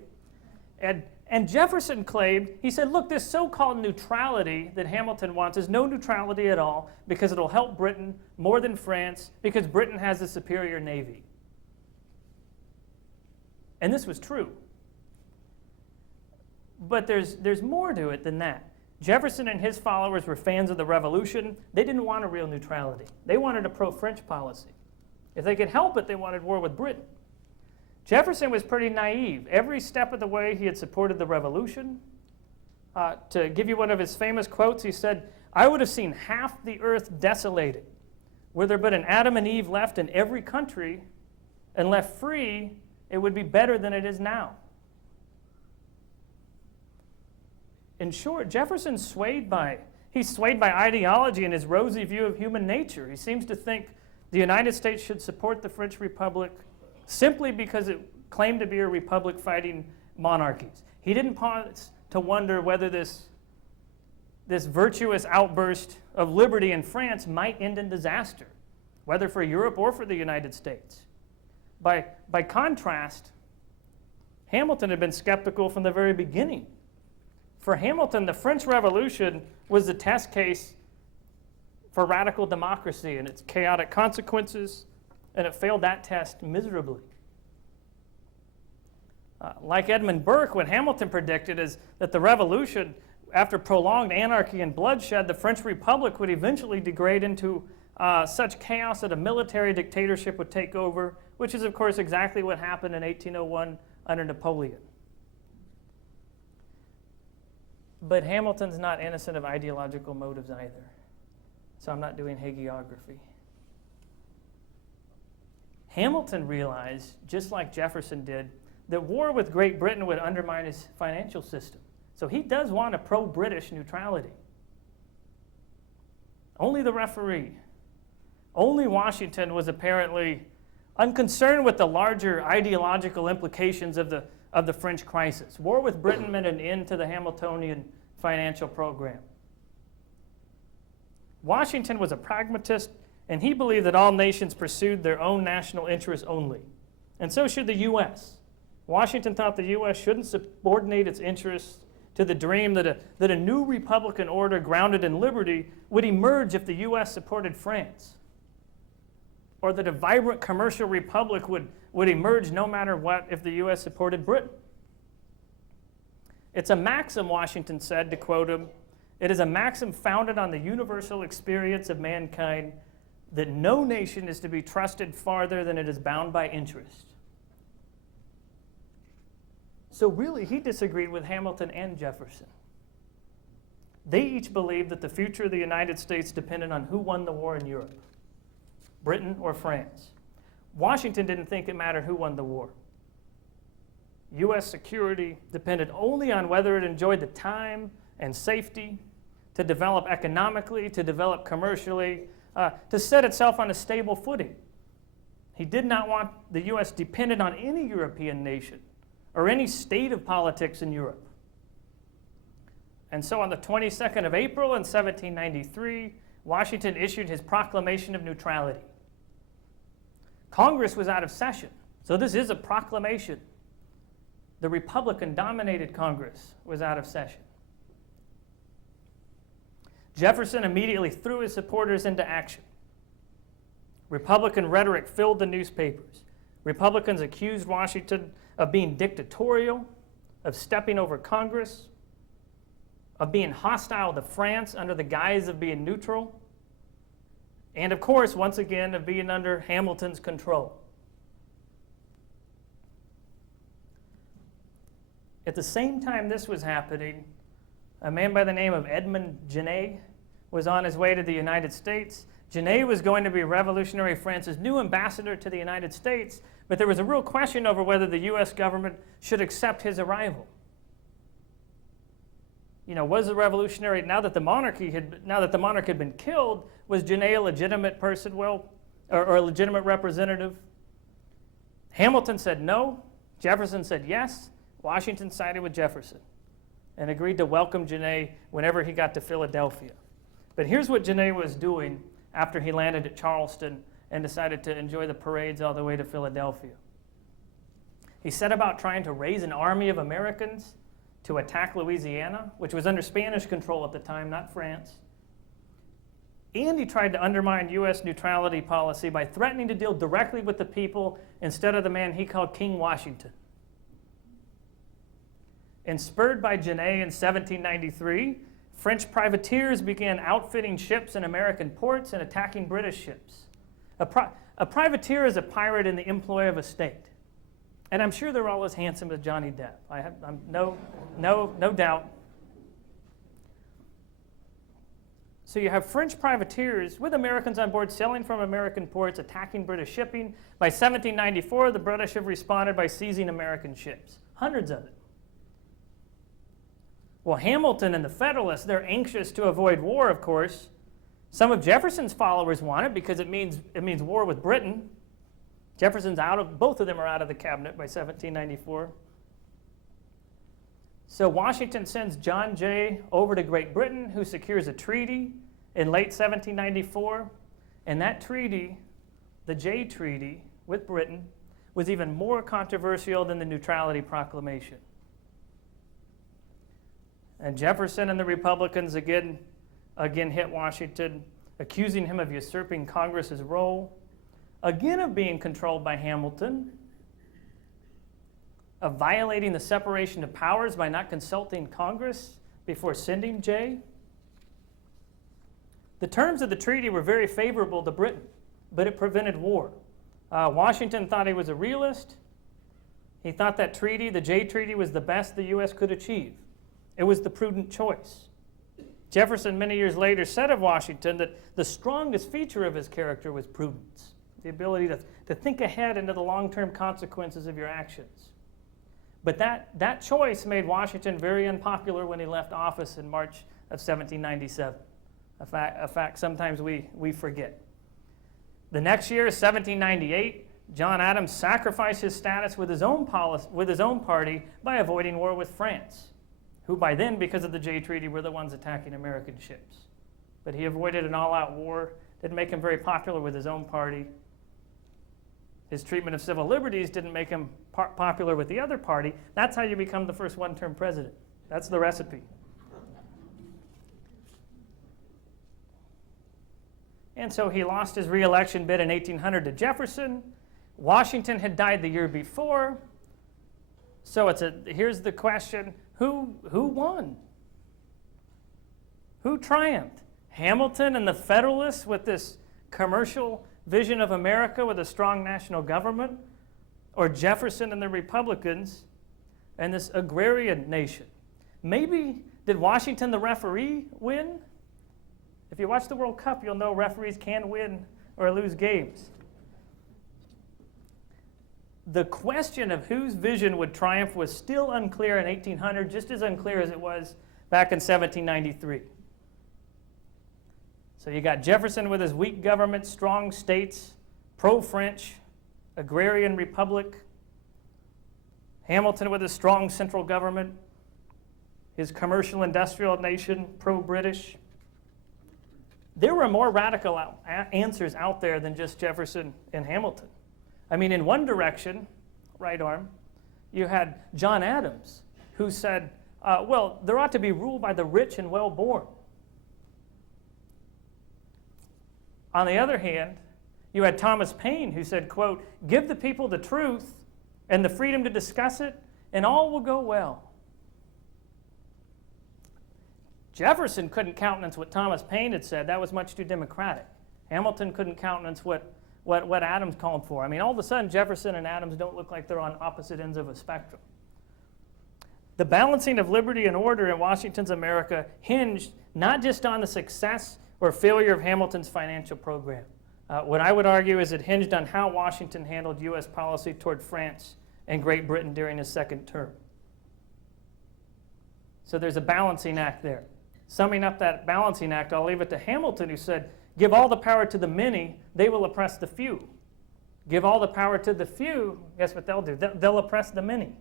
And Jefferson claimed, he said, look, this so-called neutrality that Hamilton wants is no neutrality at all because it'll help Britain more than France because Britain has a superior navy. And this was true. But there's more to it than that. Jefferson and his followers were fans of the Revolution. They didn't want a real neutrality. They wanted a pro-French policy. If they could help it, they wanted war with Britain. Jefferson was pretty naive. Every step of the way, he had supported the Revolution. To give you one of his famous quotes, he said, I would have seen half the earth desolated, were there but an Adam and Eve left in every country, and left free, it would be better than it is now. In short, Jefferson's swayed by ideology and his rosy view of human nature. He seems to think the United States should support the French Republic simply because it claimed to be a republic fighting monarchies. He didn't pause to wonder whether this virtuous outburst of liberty in France might end in disaster, whether for Europe or for the United States. By contrast, Hamilton had been skeptical from the very beginning. For Hamilton, the French Revolution was the test case for radical democracy and its chaotic consequences, and it failed that test miserably. Like Edmund Burke, what Hamilton predicted is that the revolution, after prolonged anarchy and bloodshed, the French Republic would eventually degrade into such chaos that a military dictatorship would take over, which is, of course, exactly what happened in 1801 under Napoleon. But Hamilton's not innocent of ideological motives either. So I'm not doing hagiography. Hamilton realized, just like Jefferson did, that war with Great Britain would undermine his financial system. So he does want a pro-British neutrality. Only the referee, only Washington was apparently unconcerned with the larger ideological implications of the French crisis. War with Britain meant an end to the Hamiltonian financial program. Washington was a pragmatist, and he believed that all nations pursued their own national interests only. And so should the U.S. Washington thought the U.S. shouldn't subordinate its interests to the dream that a new Republican order grounded in liberty would emerge if the U.S. supported France, or that a vibrant commercial republic would emerge no matter what if the U.S. supported Britain. It's a maxim, Washington said, to quote him, it is a maxim founded on the universal experience of mankind that no nation is to be trusted farther than it is bound by interest. So really, he disagreed with Hamilton and Jefferson. They each believed that the future of the United States depended on who won the war in Europe, Britain or France. Washington didn't think it mattered who won the war. U.S. security depended only on whether it enjoyed the time and safety to develop economically, to develop commercially, to set itself on a stable footing. He did not want the U.S. dependent on any European nation or any state of politics in Europe. And so on the 22nd of April in 1793, Washington issued his proclamation of neutrality. Congress was out of session, so this is a proclamation. The Republican-dominated Congress was out of session. Jefferson immediately threw his supporters into action. Republican rhetoric filled the newspapers. Republicans accused Washington of being dictatorial, of stepping over Congress, of being hostile to France under the guise of being neutral, and of course, once again, of being under Hamilton's control. At the same time this was happening, a man by the name of Edmund Genet was on his way to the United States. Genet was going to be Revolutionary France's new ambassador to the United States, but there was a real question over whether the U.S. government should accept his arrival. Was the revolutionary, now that the monarch had been killed, was Genet a legitimate person, or a legitimate representative? Hamilton said no. Jefferson said yes. Washington sided with Jefferson and agreed to welcome Genet whenever he got to Philadelphia. But here's what Genet was doing after he landed at Charleston and decided to enjoy the parades all the way to Philadelphia. He set about trying to raise an army of Americans to attack Louisiana, which was under Spanish control at the time, not France. And he tried to undermine U.S. neutrality policy by threatening to deal directly with the people instead of the man he called King Washington. And spurred by Genet in 1793, French privateers began outfitting ships in American ports and attacking British ships. A privateer is a pirate in the employ of a state. And I'm sure they're all as handsome as Johnny Depp. I'm no doubt. So you have French privateers with Americans on board sailing from American ports, attacking British shipping. By 1794, the British have responded by seizing American ships, hundreds of it. Well, Hamilton and the Federalists, they're anxious to avoid war, of course. Some of Jefferson's followers want it because it means war with Britain. Both of them are out of the cabinet by 1794. So Washington sends John Jay over to Great Britain, who secures a treaty in late 1794. And that treaty, the Jay Treaty with Britain, was even more controversial than the Neutrality Proclamation. And Jefferson and the Republicans again hit Washington, accusing him of usurping Congress's role, again of being controlled by Hamilton, of violating the separation of powers by not consulting Congress before sending Jay. The terms of the treaty were very favorable to Britain, but it prevented war. Washington thought he was a realist. He thought that treaty, the Jay Treaty, was the best the U.S. could achieve. It was the prudent choice. Jefferson, many years later, said of Washington that the strongest feature of his character was prudence, the ability to think ahead into the long-term consequences of your actions. But that choice made Washington very unpopular when he left office in March of 1797, a fact sometimes we forget. The next year, 1798, John Adams sacrificed his status with his own party by avoiding war with France, who by then, because of the Jay Treaty, were the ones attacking American ships. But he avoided an all-out war, didn't make him very popular with his own party. His treatment of civil liberties didn't make him popular with the other party. That's how you become the first one-term president. That's the recipe. And so he lost his re-election bid in 1800 to Jefferson. Washington had died the year before. So here's the question, who won? Who triumphed? Hamilton and the Federalists with this commercial vision of America with a strong national government, or Jefferson and the Republicans and this agrarian nation? Maybe did Washington the referee win? If you watch the World Cup, you'll know referees can win or lose games. The question of whose vision would triumph was still unclear in 1800, just as unclear as it was back in 1793. So you got Jefferson with his weak government, strong states, pro-French, agrarian republic. Hamilton with his strong central government, his commercial industrial nation, pro-British. There were more radical answers out there than just Jefferson and Hamilton. I mean, in one direction, right arm, you had John Adams, who said, well, there ought to be rule by the rich and well-born. On the other hand, you had Thomas Paine, who said, quote, give the people the truth and the freedom to discuss it, and all will go well. Jefferson couldn't countenance what Thomas Paine had said. That was much too democratic. Hamilton couldn't countenance what Adams called for. I mean, all of a sudden, Jefferson and Adams don't look like they're on opposite ends of a spectrum. The balancing of liberty and order in Washington's America hinged not just on the success or failure of Hamilton's financial program. What I would argue is it hinged on how Washington handled U.S. policy toward France and Great Britain during his second term. So there's a balancing act there. Summing up that balancing act, I'll leave it to Hamilton, who said, give all the power to the many, they will oppress the few. Give all the power to the few, guess what they'll do? They'll oppress the many.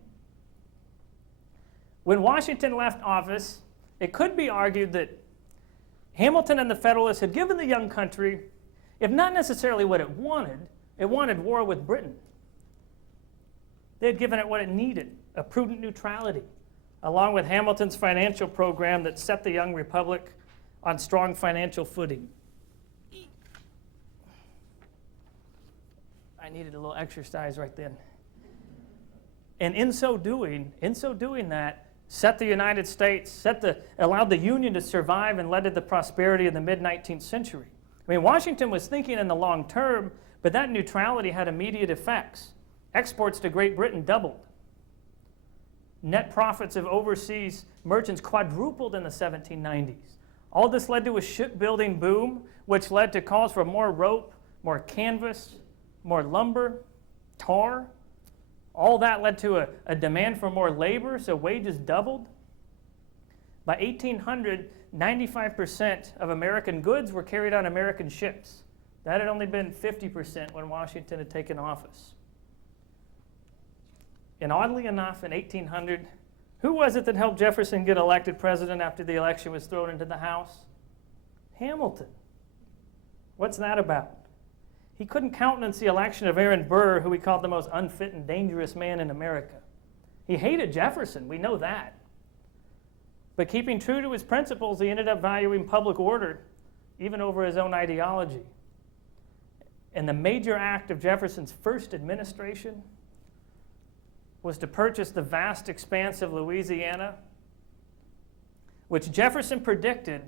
When Washington left office, it could be argued that Hamilton and the Federalists had given the young country, if not necessarily what it wanted war with Britain. They had given it what it needed, a prudent neutrality, along with Hamilton's financial program that set the young republic on strong financial footing. I needed a little exercise right then. And in so doing that, set the United States, allowed the Union to survive and led to the prosperity of the mid-19th century. I mean, Washington was thinking in the long term, but that neutrality had immediate effects. Exports to Great Britain doubled. Net profits of overseas merchants quadrupled in the 1790s. All this led to a shipbuilding boom, which led to calls for more rope, more canvas, more lumber, tar. All that led to a demand for more labor, so wages doubled. By 1800, 95% of American goods were carried on American ships. That had only been 50% when Washington had taken office. And oddly enough, in 1800, who was it that helped Jefferson get elected president after the election was thrown into the House? Hamilton. What's that about? He couldn't countenance the election of Aaron Burr, who he called the most unfit and dangerous man in America. He hated Jefferson, we know that. But keeping true to his principles, he ended up valuing public order, even over his own ideology. And the major act of Jefferson's first administration was to purchase the vast expanse of Louisiana, which Jefferson predicted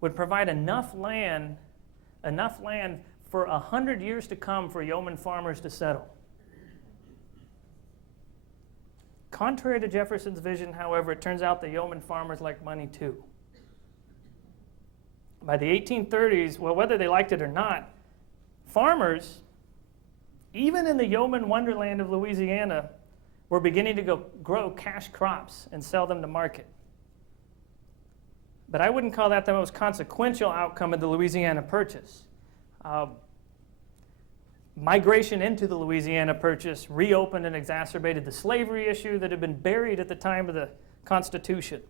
would provide enough land for 100 years to come for yeoman farmers to settle. Contrary to Jefferson's vision, however, it turns out the yeoman farmers like money too. By the 1830s, well, whether they liked it or not, farmers, even in the yeoman wonderland of Louisiana, were beginning to grow cash crops and sell them to market. But I wouldn't call that the most consequential outcome of the Louisiana Purchase. Migration into the Louisiana Purchase reopened and exacerbated the slavery issue that had been buried at the time of the Constitution.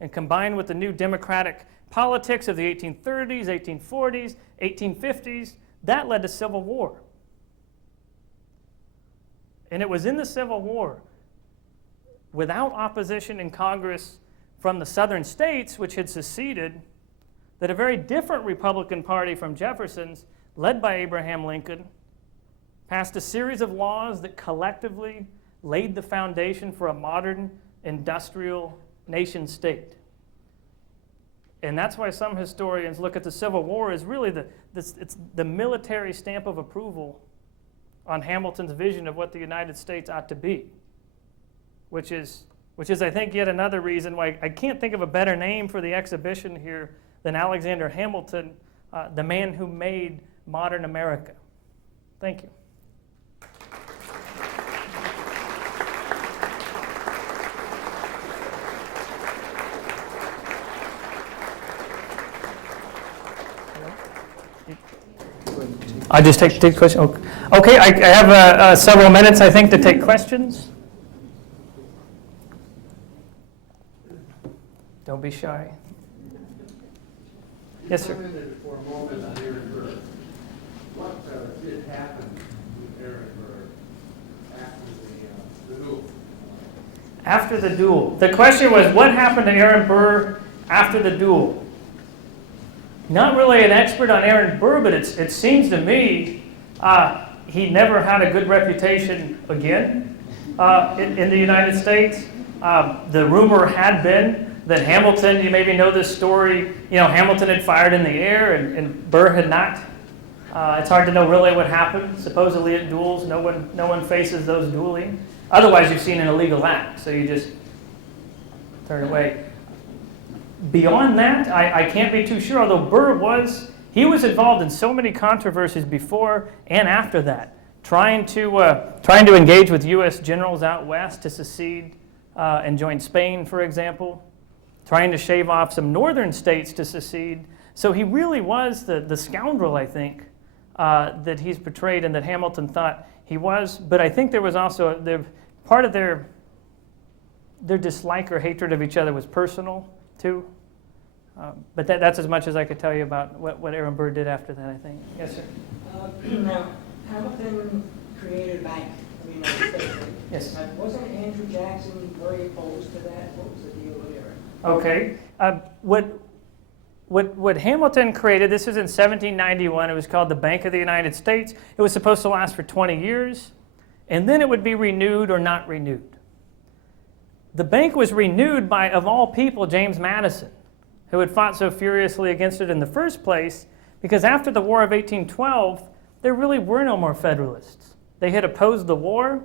And combined with the new democratic politics of the 1830s, 1840s, 1850s, that led to civil war. And it was in the Civil War, without opposition in Congress from the southern states, which had seceded, that a very different Republican Party from Jefferson's, led by Abraham Lincoln, passed a series of laws that collectively laid the foundation for a modern industrial nation state. And that's why some historians look at the Civil War as really it's the military stamp of approval on Hamilton's vision of what the United States ought to be, which is, I think, yet another reason why I can't think of a better name for the exhibition here than Alexander Hamilton, the man who made modern America. Thank you. I just take questions. Okay, I have several minutes, I think, to take questions. Don't be shy. Yes, sir. For a moment on Aaron Burr. What did happen with Aaron Burr after the duel? After the duel. The question was, what happened to Aaron Burr after the duel? Not really an expert on Aaron Burr, but it seems to me he never had a good reputation again in the United States. The rumor had been that Hamilton, you maybe know this story, Hamilton had fired in the air and Burr had not. It's hard to know really what happened. Supposedly at duels, no one faces those dueling. Otherwise, you've seen an illegal act, so you just turn away. Beyond that, I can't be too sure, although Burr was involved in so many controversies before and after that, trying to engage with U.S. generals out west to secede and join Spain, for example, trying to shave off some northern states to secede. So he really was the scoundrel, I think, that he's portrayed and that Hamilton thought he was. But I think there was also part of their dislike or hatred of each other was personal, too. But that's as much as I could tell you about what Aaron Burr did after that, I think. Yes, sir? Now, Hamilton created a bank in the United States. Yes. Wasn't Andrew Jackson very opposed to that? What was the deal there? Okay. What Hamilton created, this was in 1791, it was called the Bank of the United States. It was supposed to last for 20 years, and then it would be renewed or not renewed. The bank was renewed by, of all people, James Madison, who had fought so furiously against it in the first place, because after the War of 1812, there really were no more Federalists. They had opposed the war,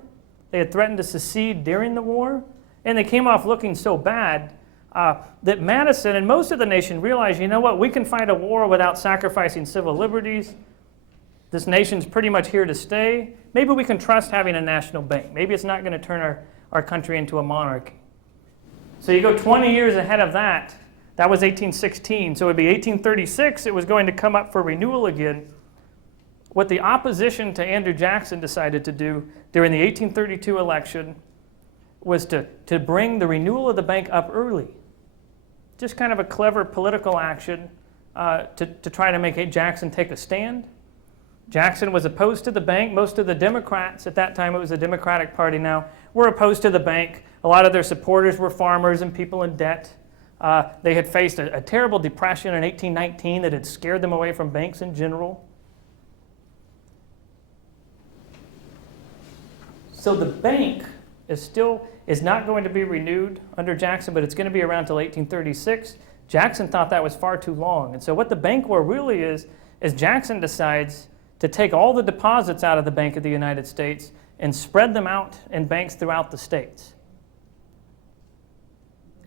they had threatened to secede during the war, and they came off looking so bad that Madison and most of the nation realized, you know what, we can fight a war without sacrificing civil liberties. This nation's pretty much here to stay. Maybe we can trust having a national bank. Maybe it's not going to turn our country into a monarchy. So you go 20 years ahead of that. That was 1816. So it would be 1836. It was going to come up for renewal again. What the opposition to Andrew Jackson decided to do during the 1832 election was to bring the renewal of the bank up early. Just kind of a clever political action to try to make Jackson take a stand. Jackson was opposed to the bank. Most of the Democrats, at that time it was the Democratic Party now, were opposed to the bank. A lot of their supporters were farmers and people in debt. They had faced a terrible depression in 1819 that had scared them away from banks in general. So the bank is not going to be renewed under Jackson, but it's going to be around until 1836. Jackson thought that was far too long. And so what the bank war really is Jackson decides to take all the deposits out of the Bank of the United States and spread them out in banks throughout the states.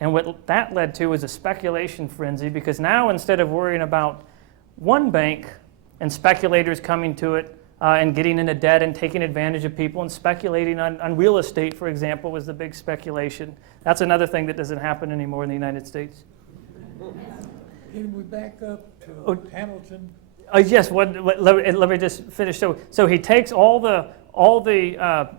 And what that led to was a speculation frenzy, because now instead of worrying about one bank and speculators coming to it and getting into debt and taking advantage of people and speculating on real estate, for example, was the big speculation. That's another thing that doesn't happen anymore in the United States. Can we back up to Hamilton? Yes, let me just finish. So he takes all the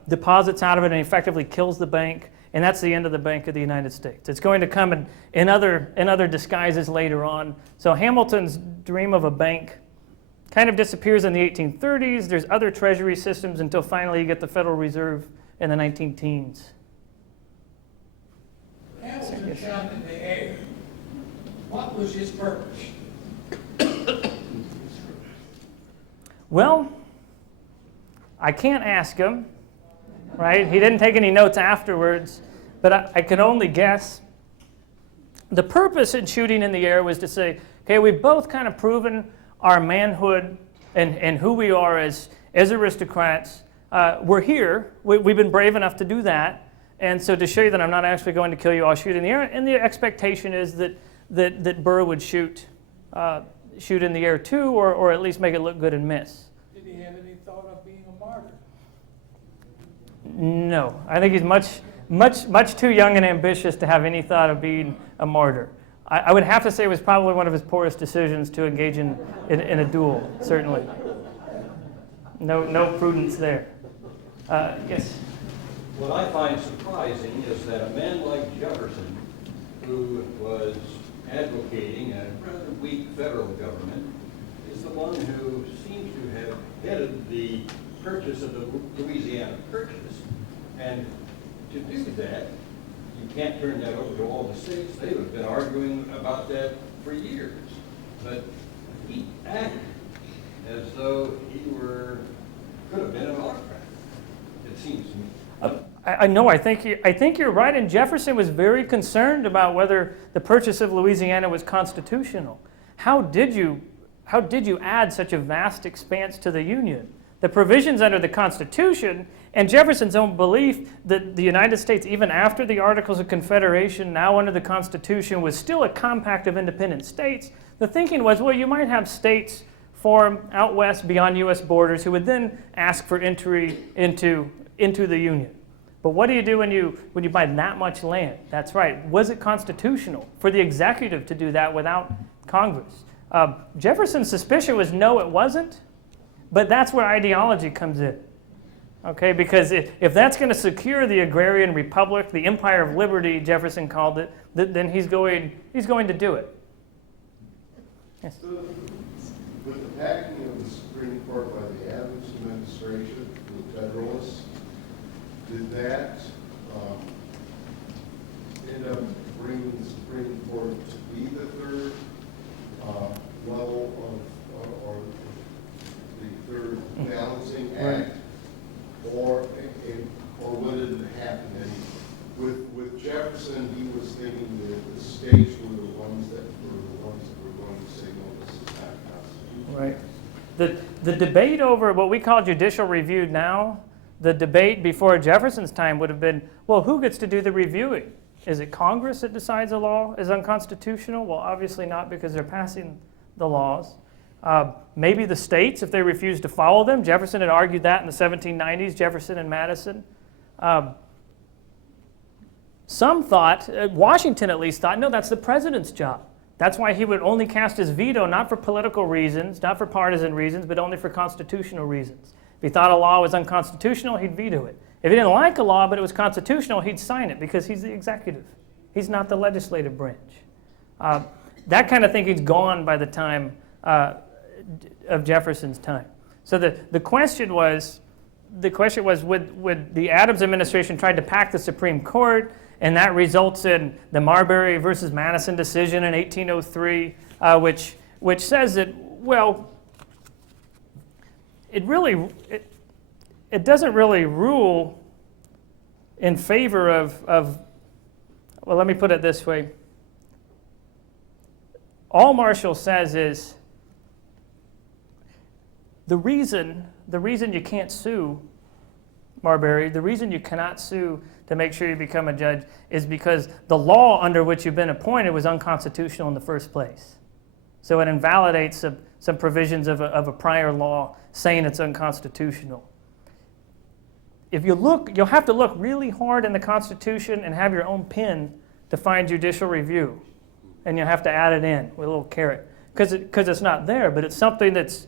deposits out of it and effectively kills the bank, and that's the end of the Bank of the United States. It's going to come in other disguises later on. So Hamilton's dream of a bank kind of disappears in the 1830s. There's other treasury systems until finally you get the Federal Reserve in the 19-teens. Hamilton shot in the air. What was his purpose? Well, I can't ask him, right? He didn't take any notes afterwards, but I can only guess. The purpose in shooting in the air was to say, okay, we've both kind of proven our manhood and who we are as aristocrats. We're here. We've been brave enough to do that. And so to show you that I'm not actually going to kill you, I'll shoot in the air. And the expectation is that Burr would shoot in the air too, or at least make it look good and miss. Did he have any thought of being a martyr? No, I think he's much too young and ambitious to have any thought of being a martyr. I would have to say it was probably one of his poorest decisions to engage in a duel, certainly. No prudence there. Yes? What I find surprising is that a man like Jefferson, who was advocating a rather weak federal government, is the one who seems to have headed the purchase of the Louisiana Purchase. And to do that, you can't turn that over to all the states. They have been arguing about that for years. But he acted as though he could have been an autocrat, it seems to me. I know. I think you're right. And Jefferson was very concerned about whether the purchase of Louisiana was constitutional. How did you add such a vast expanse to the Union? The provisions under the Constitution and Jefferson's own belief that the United States, even after the Articles of Confederation, now under the Constitution, was still a compact of independent states. The thinking was, well, you might have states form out west beyond U.S. borders who would then ask for entry into the Union. But what do you do when you buy that much land? That's right. Was it constitutional for the executive to do that without Congress? Jefferson's suspicion was no, it wasn't. But that's where ideology comes in. Okay, because if that's going to secure the agrarian republic, the empire of liberty, Jefferson called it, then he's going to do it. Yes. With the packing of the Supreme Court by the Adams administration, the Federalists, did that end up bringing the Supreme Court to be the third level of, or the third balancing act, or what did it happen? And with Jefferson, he was thinking that the states were the ones that were going to signal this is not constitutional. Right. The debate over what we call judicial review now, the debate before Jefferson's time would have been, well, who gets to do the reviewing? Is it Congress that decides a law is unconstitutional? Well, obviously not, because they're passing the laws. Maybe the states, if they refuse to follow them. Jefferson had argued that in the 1790s, Jefferson and Madison. Some thought, Washington at least thought, no, that's the president's job. That's why he would only cast his veto, not for political reasons, not for partisan reasons, but only for constitutional reasons. If he thought a law was unconstitutional, he'd veto it. If he didn't like a law but it was constitutional, he'd sign it because he's the executive. He's not the legislative branch. That kind of thinking's gone by the time of Jefferson's time. So the question was, would the Adams administration try to pack the Supreme Court, and that results in the Marbury versus Madison decision in 1803, which says that, well, it doesn't really rule in favor of, well, let me put it this way. All Marshall says is the reason you can't sue Marbury, the reason you cannot sue to make sure you become a judge is because the law under which you've been appointed was unconstitutional in the first place. So it invalidates some provisions of a prior law saying it's unconstitutional. If you look, you'll have to look really hard in the Constitution and have your own pen to find judicial review. And you'll have to add it in with a little caret. Because it's not there, but it's something it's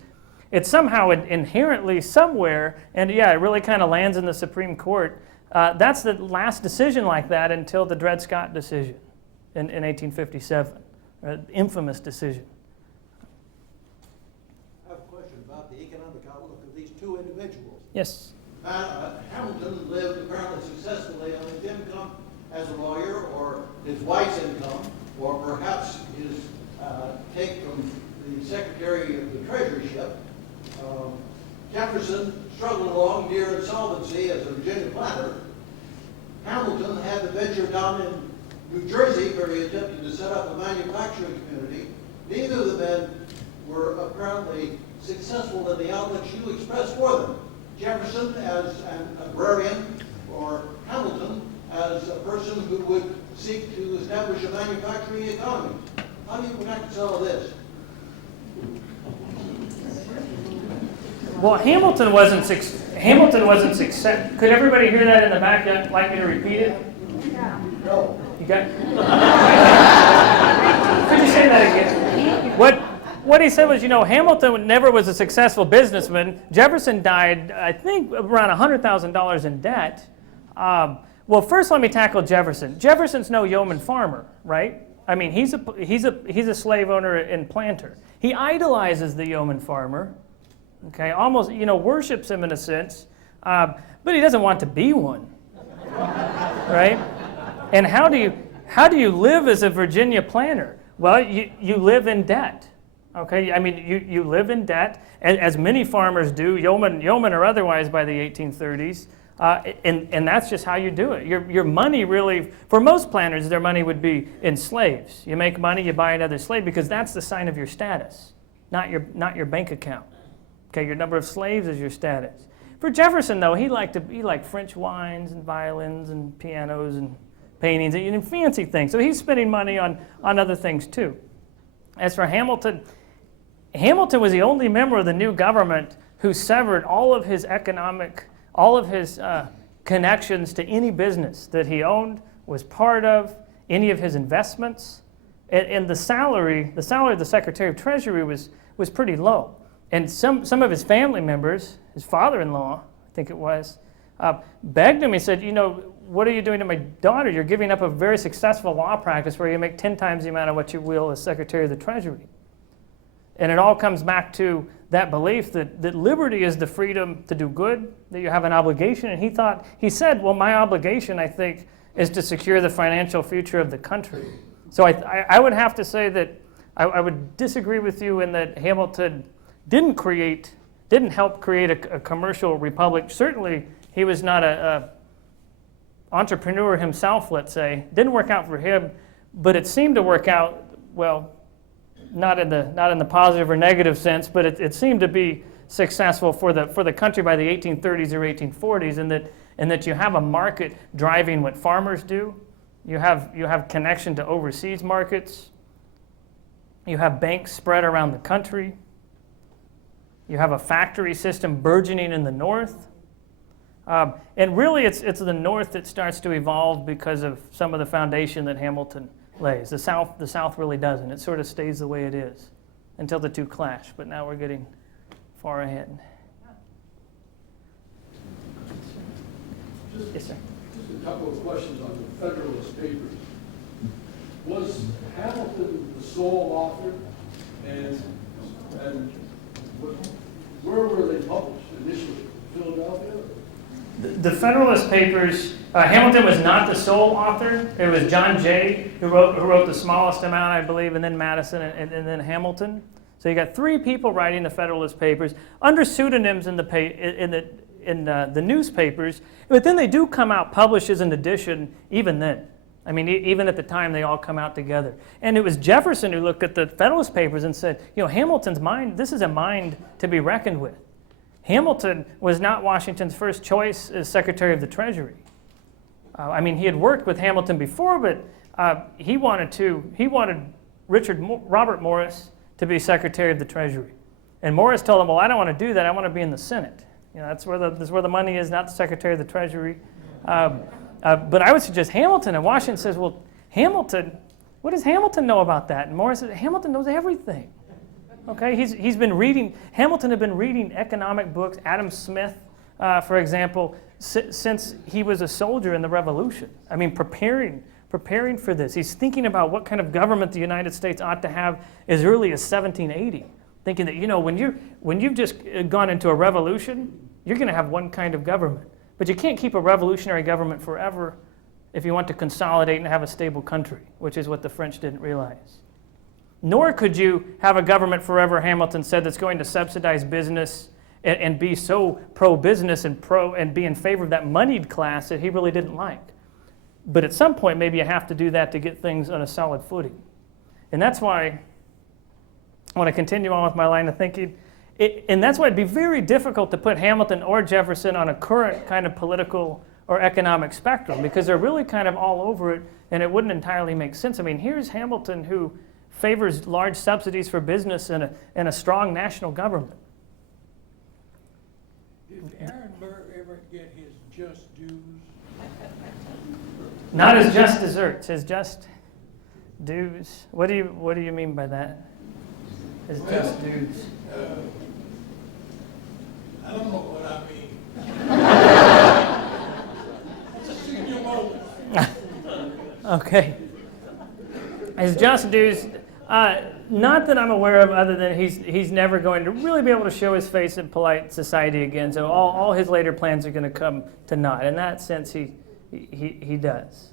somehow inherently somewhere, and yeah, it really kind of lands in the Supreme Court. That's the last decision like that until the Dred Scott decision in 1857, infamous decision. I have a question about the economic outlook of these two individuals. Yes. Hamilton lived apparently successfully on his income as a lawyer, or his wife's income, or perhaps his take from the Secretary of the Treasuryship. Jefferson struggled along near insolvency as a Virginia planter. Hamilton had the venture down in New Jersey where he attempted to set up a manufacturing community. Neither of the men were apparently successful in the outlooks you expressed for them. Jefferson as an agrarian, or Hamilton as a person who would seek to establish a manufacturing economy. How do you reconcile this? Well, Hamilton wasn't success. Could everybody hear that in the back? You'd like me to repeat it? No. You got? Could you say that again? What he said was, Hamilton never was a successful businessman. Jefferson died, I think, around $100,000 in debt. Well, first let me tackle Jefferson. Jefferson's no yeoman farmer, right? I mean, he's a slave owner and planter. He idolizes the yeoman farmer. Okay, almost, worships him in a sense, but he doesn't want to be one, right? And how do you live as a Virginia planter? Well, you live in debt, okay? I mean, you live in debt, as many farmers do, yeoman or otherwise by the 1830s, and that's just how you do it. Your money really, for most planters, their money would be in slaves. You make money, you buy another slave, because that's the sign of your status, not your bank account. Okay, your number of slaves is your status. For Jefferson, though, he liked French wines and violins and pianos and paintings and fancy things. So he's spending money on other things too. As for Hamilton, Hamilton was the only member of the new government who severed all of his connections to any business that he owned, was part of, any of his investments. And the salary of the Secretary of Treasury was pretty low. And some of his family members, his father-in-law, I think it was, begged him. He said, what are you doing to my daughter? You're giving up a very successful law practice where you make 10 times the amount of what you will as Secretary of the Treasury. And it all comes back to that belief that liberty is the freedom to do good, that you have an obligation. And he said, well, my obligation, I think, is to secure the financial future of the country. So I would have to say that I would disagree with you in that Hamilton didn't help create a commercial republic. Certainly, he was not a entrepreneur himself, let's say. Didn't work out for him, but it seemed to work out, well, not in the positive or negative sense, but it seemed to be successful for the country by the 1830s or 1840s, in that you have a market driving what farmers do. You have connection to overseas markets. You have banks spread around the country. You have a factory system burgeoning in the North. And really, it's the North that starts to evolve because of some of the foundation that Hamilton lays. The South really doesn't. It sort of stays the way it is until the two clash. But now we're getting far ahead. Yes, sir. Just a couple of questions on the Federalist Papers. Was Hamilton the sole author, and where were they published initially? Philadelphia? The Federalist Papers, Hamilton was not the sole author. It was John Jay who wrote the smallest amount, I believe, and then Madison and then Hamilton. So you got three people writing the Federalist Papers under pseudonyms in the newspapers, but then they do come out published as an edition even then. I mean, even at the time, they all come out together. And it was Jefferson who looked at the Federalist Papers and said, Hamilton's mind, this is a mind to be reckoned with. Hamilton was not Washington's first choice as Secretary of the Treasury. He had worked with Hamilton before, but he wanted Robert Morris to be Secretary of the Treasury. And Morris told him, well, I don't want to do that. I want to be in the Senate. That's where the money is, not the Secretary of the Treasury. But I would suggest Hamilton, and Washington says, well, Hamilton, what does Hamilton know about that? And Morris says, Hamilton knows everything. Okay, Hamilton had been reading economic books, Adam Smith, for example, since he was a soldier in the Revolution. Preparing for this. He's thinking about what kind of government the United States ought to have as early as 1780. Thinking that, when you've just gone into a revolution, you're going to have one kind of government. But you can't keep a revolutionary government forever if you want to consolidate and have a stable country, which is what the French didn't realize. Nor could you have a government forever, Hamilton said, that's going to subsidize business and be so pro-business and be in favor of that moneyed class that he really didn't like. But at some point, maybe you have to do that to get things on a solid footing. And that's why I want to continue on with my line of thinking. And that's why it'd be very difficult to put Hamilton or Jefferson on a current kind of political or economic spectrum, because they're really kind of all over it, and it wouldn't entirely make sense. Here's Hamilton who favors large subsidies for business and a strong national government. Did Aaron Burr ever get his just dues? Not his just desserts, his just dues. What do you mean by that? His just dues. I don't know what I mean. Senior moment. Okay. His just dues, not that I'm aware of, other than he's never going to really be able to show his face in polite society again. So all his later plans are going to come to naught. In that sense, he does.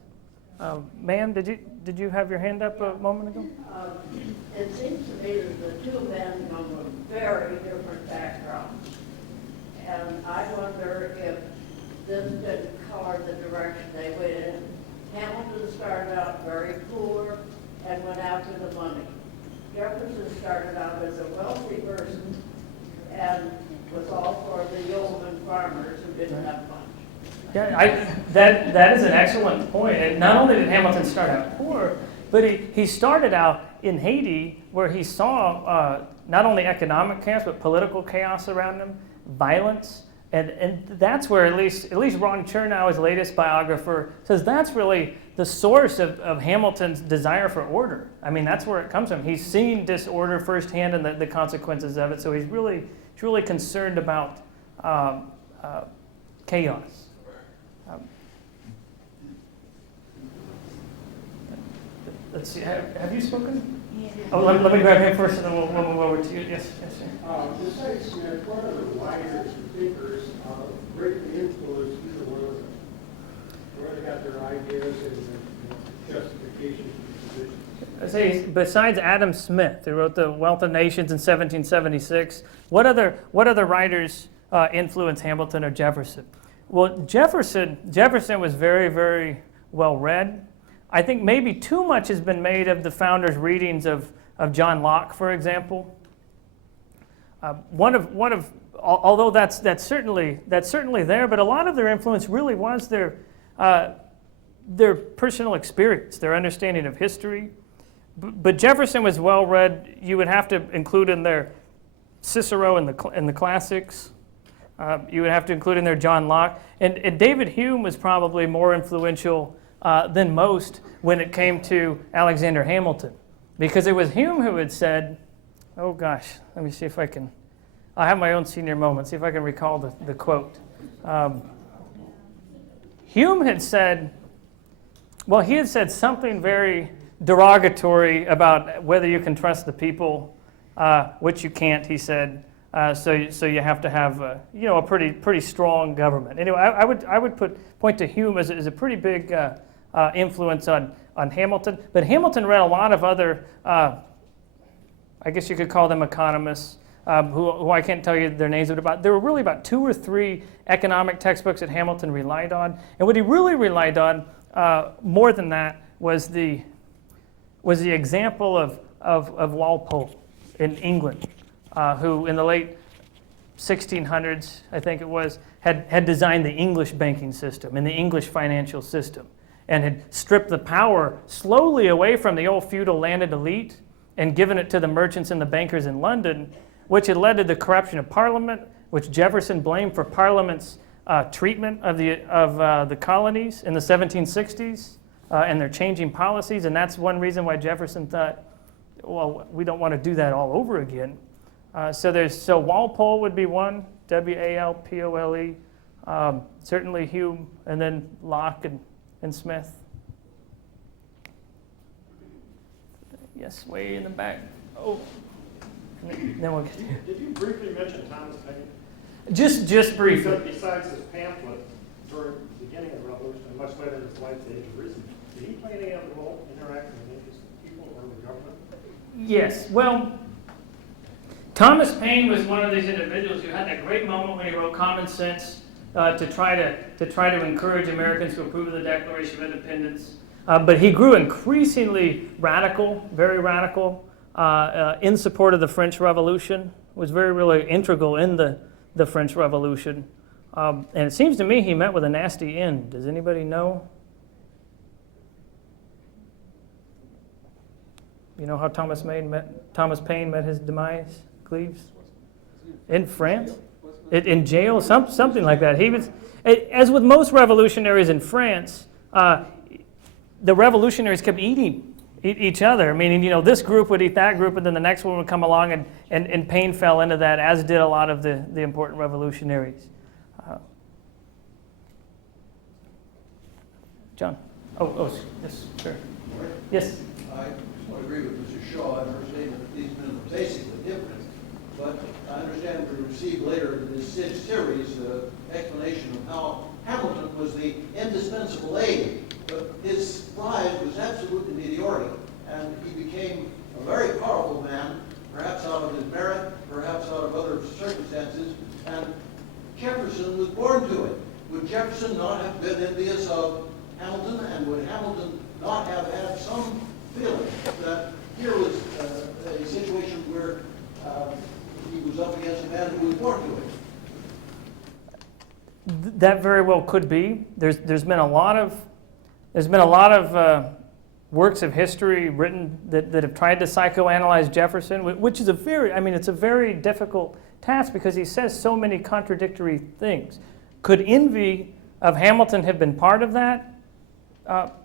Ma'am, did you have your hand up a moment ago? It seems to me that the two men come from very different backgrounds. And I wonder if this didn't color the direction they went in. Hamilton started out very poor and went after the money. Jefferson started out as a wealthy person and farmers who didn't have much. Yeah, that is an excellent point. And not only did Hamilton start out poor, but he started out in Haiti, where he saw not only economic chaos, but political chaos around him, violence. And that's where at least Ron Chernow, his latest biographer, says that's really the source of Hamilton's desire for order. I mean, that's where it comes from. He's seen disorder firsthand and the consequences of it, so he's really concerned about chaos. Let's see, have you spoken? Yeah. Oh, let me grab him first, and then we'll move over to you. Yes, sir. Besides Smith, what other writers and thinkers greatly influenced either one of them? Where they got their ideas and justifications for positions? I say, besides Adam Smith, who wrote The Wealth of Nations in 1776, what other writers influenced Hamilton or Jefferson? Well, Jefferson was very, very well read. I think maybe too much has been made of the founder's readings of John Locke, for example. Although that's certainly there, but a lot of their influence really was their personal experience, their understanding of history. But Jefferson was well read. You would have to include in there Cicero in the classics. You would have to include in there John Locke, and David Hume was probably more influential than most when it came to Alexander Hamilton, because it was Hume who had said, oh gosh, let me see if I can, I have my own senior moment, see if I can recall the quote. Hume had said, well, he had said something very derogatory about whether you can trust the people, which you can't, he said. So you have to have a pretty strong government. Anyway, I would point to Hume as a pretty big influence on Hamilton. But Hamilton read a lot of other, I guess you could call them economists, who I can't tell you their names, but there were really about 2 or 3 economic textbooks that Hamilton relied on. And what he really relied on, more than that, was the example of Walpole in England. Who in the late 1600s, I think it was, had designed the English banking system and the English financial system, and had stripped the power slowly away from the old feudal landed elite and given it to the merchants and the bankers in London, which had led to the corruption of Parliament, which Jefferson blamed for Parliament's treatment of the colonies in the 1760s and their changing policies. And that's one reason why Jefferson thought, well, we don't want to do that all over again. So Walpole would be one, Walpole, certainly Hume, and then Locke and Smith. Yes, way in the back. Oh, and then we'll get here. Did you briefly mention Thomas Paine? Just briefly. Besides his pamphlet during the beginning of the Revolution and much later in his life, the Age of Reason, did he play any other role interacting with interested people or the government? Yes, well, Thomas Paine was one of these individuals who had that great moment when he wrote Common Sense to try to encourage Americans to approve of the Declaration of Independence. But he grew increasingly radical, very radical, in support of the French Revolution. Was very really integral in the French Revolution. And it seems to me he met with a nasty end. Does anybody know? You know how Thomas Paine met his demise? Cleves? In France? In jail? Something like that. He was, as with most revolutionaries in France, the revolutionaries kept eating each other. Meaning, this group would eat that group, and then the next one would come along, and Paine fell into that, as did a lot of the important revolutionaries. John? Oh, yes, sure. Yes? I just agree with Mr. Shaw in her statement that these men are basically different. But I understand we received later in this series the explanation of how Hamilton was the indispensable aid. But his rise was absolutely meteoric, and he became a very powerful man, perhaps out of his merit, perhaps out of other circumstances, and Jefferson was born to it. Would Jefferson not have been envious of Hamilton, and would Hamilton not have had some feeling that here was a situation where he was up against a man who was born to it? That very well could be. There's been a lot of works of history written that have tried to psychoanalyze Jefferson, which is it's a very difficult task because he says so many contradictory things. Could envy of Hamilton have been part of that?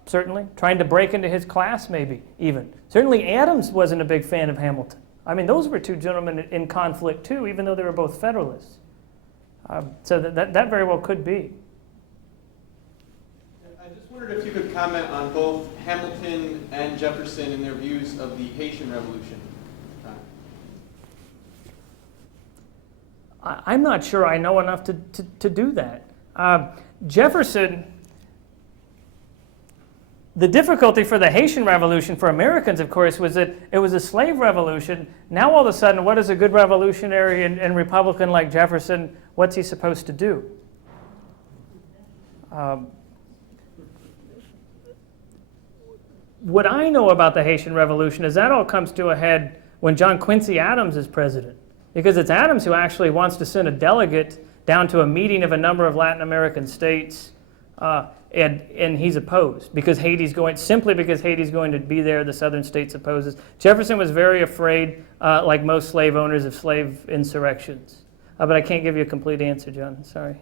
Certainly. Trying to break into his class, maybe, even. Certainly Adams wasn't a big fan of Hamilton. I mean, those were two gentlemen in conflict, too, even though they were both Federalists. So that very well could be. I just wondered if you could comment on both Hamilton and Jefferson and their views of the Haitian Revolution. I'm not sure I know enough to do that. Jefferson, the difficulty for the Haitian Revolution for Americans, of course, was that it was a slave revolution. Now all of a sudden, what is a good revolutionary and Republican like Jefferson, what's he supposed to do? What I know about the Haitian Revolution is that all comes to a head when John Quincy Adams is president. Because it's Adams who actually wants to send a delegate down to a meeting of a number of Latin American states, and he's opposed because simply because Haiti's going to be there, the southern states opposes. Jefferson was very afraid, like most slave owners, of slave insurrections. But I can't give you a complete answer, John. Sorry.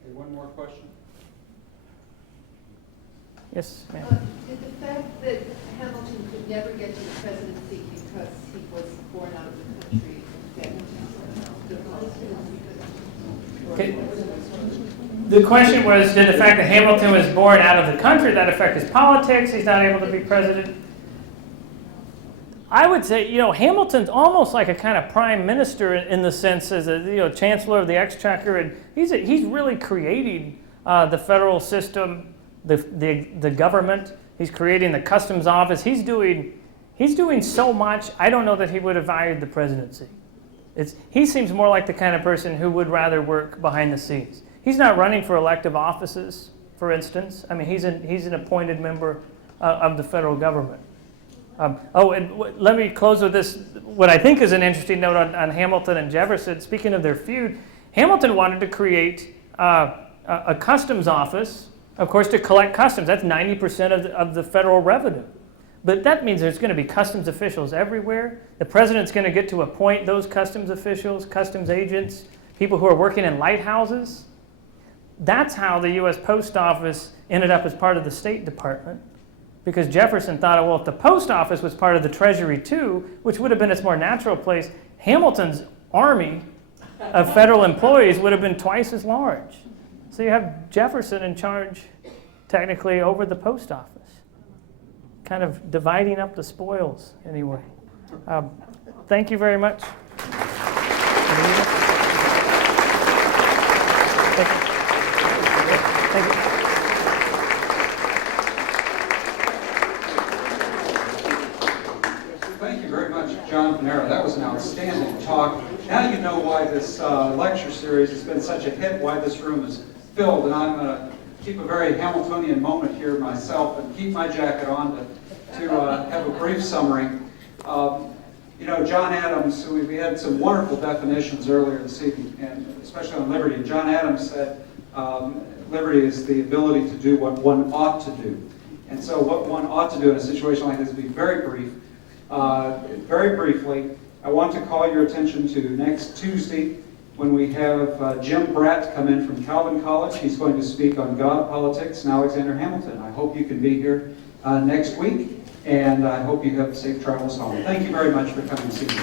Okay, one more question. Yes, ma'am. Did the fact that Hamilton could never get to the presidency because he was born out of the country affect Okay. The question was, did the fact that Hamilton was born out of the country, that affect his politics? He's not able to be president? I would say, Hamilton's almost like a kind of prime minister in the sense as a chancellor of the exchequer, and he's really creating the federal system, the government. He's creating the customs office. He's doing so much. I don't know that he would have valued the presidency. He seems more like the kind of person who would rather work behind the scenes. He's not running for elective offices, for instance. I mean, he's an appointed member of the federal government. And let me close with this. What I think is an interesting note on Hamilton and Jefferson. Speaking of their feud, Hamilton wanted to create a customs office, of course, to collect customs. That's 90% of the federal revenue. But that means there's going to be customs officials everywhere. The president's going to get to appoint those customs officials, customs agents, people who are working in lighthouses. That's how the U.S. Post Office ended up as part of the State Department, because Jefferson thought, well, if the Post Office was part of the Treasury too, which would have been its more natural place, Hamilton's army of federal employees would have been twice as large. So you have Jefferson in charge, technically, over the Post Office. Kind of dividing up the spoils, anyway. Thank you very much. Thank you. Thank you. Thank you very much, John Pinheiro. That was an outstanding talk. Now you know why this lecture series has been such a hit, why this room is filled, and I'm going to keep a very Hamiltonian moment here myself and keep my jacket on to have a brief summary. John Adams, we had some wonderful definitions earlier this evening, and especially on liberty. And John Adams said liberty is the ability to do what one ought to do. And so what one ought to do in a situation like this is be very brief. Very briefly, I want to call your attention to next Tuesday when we have Jim Bratt come in from Calvin College. He's going to speak on God, politics, and Alexander Hamilton. I hope you can be here next week, and I hope you have safe travels home. Thank you very much for coming to see me.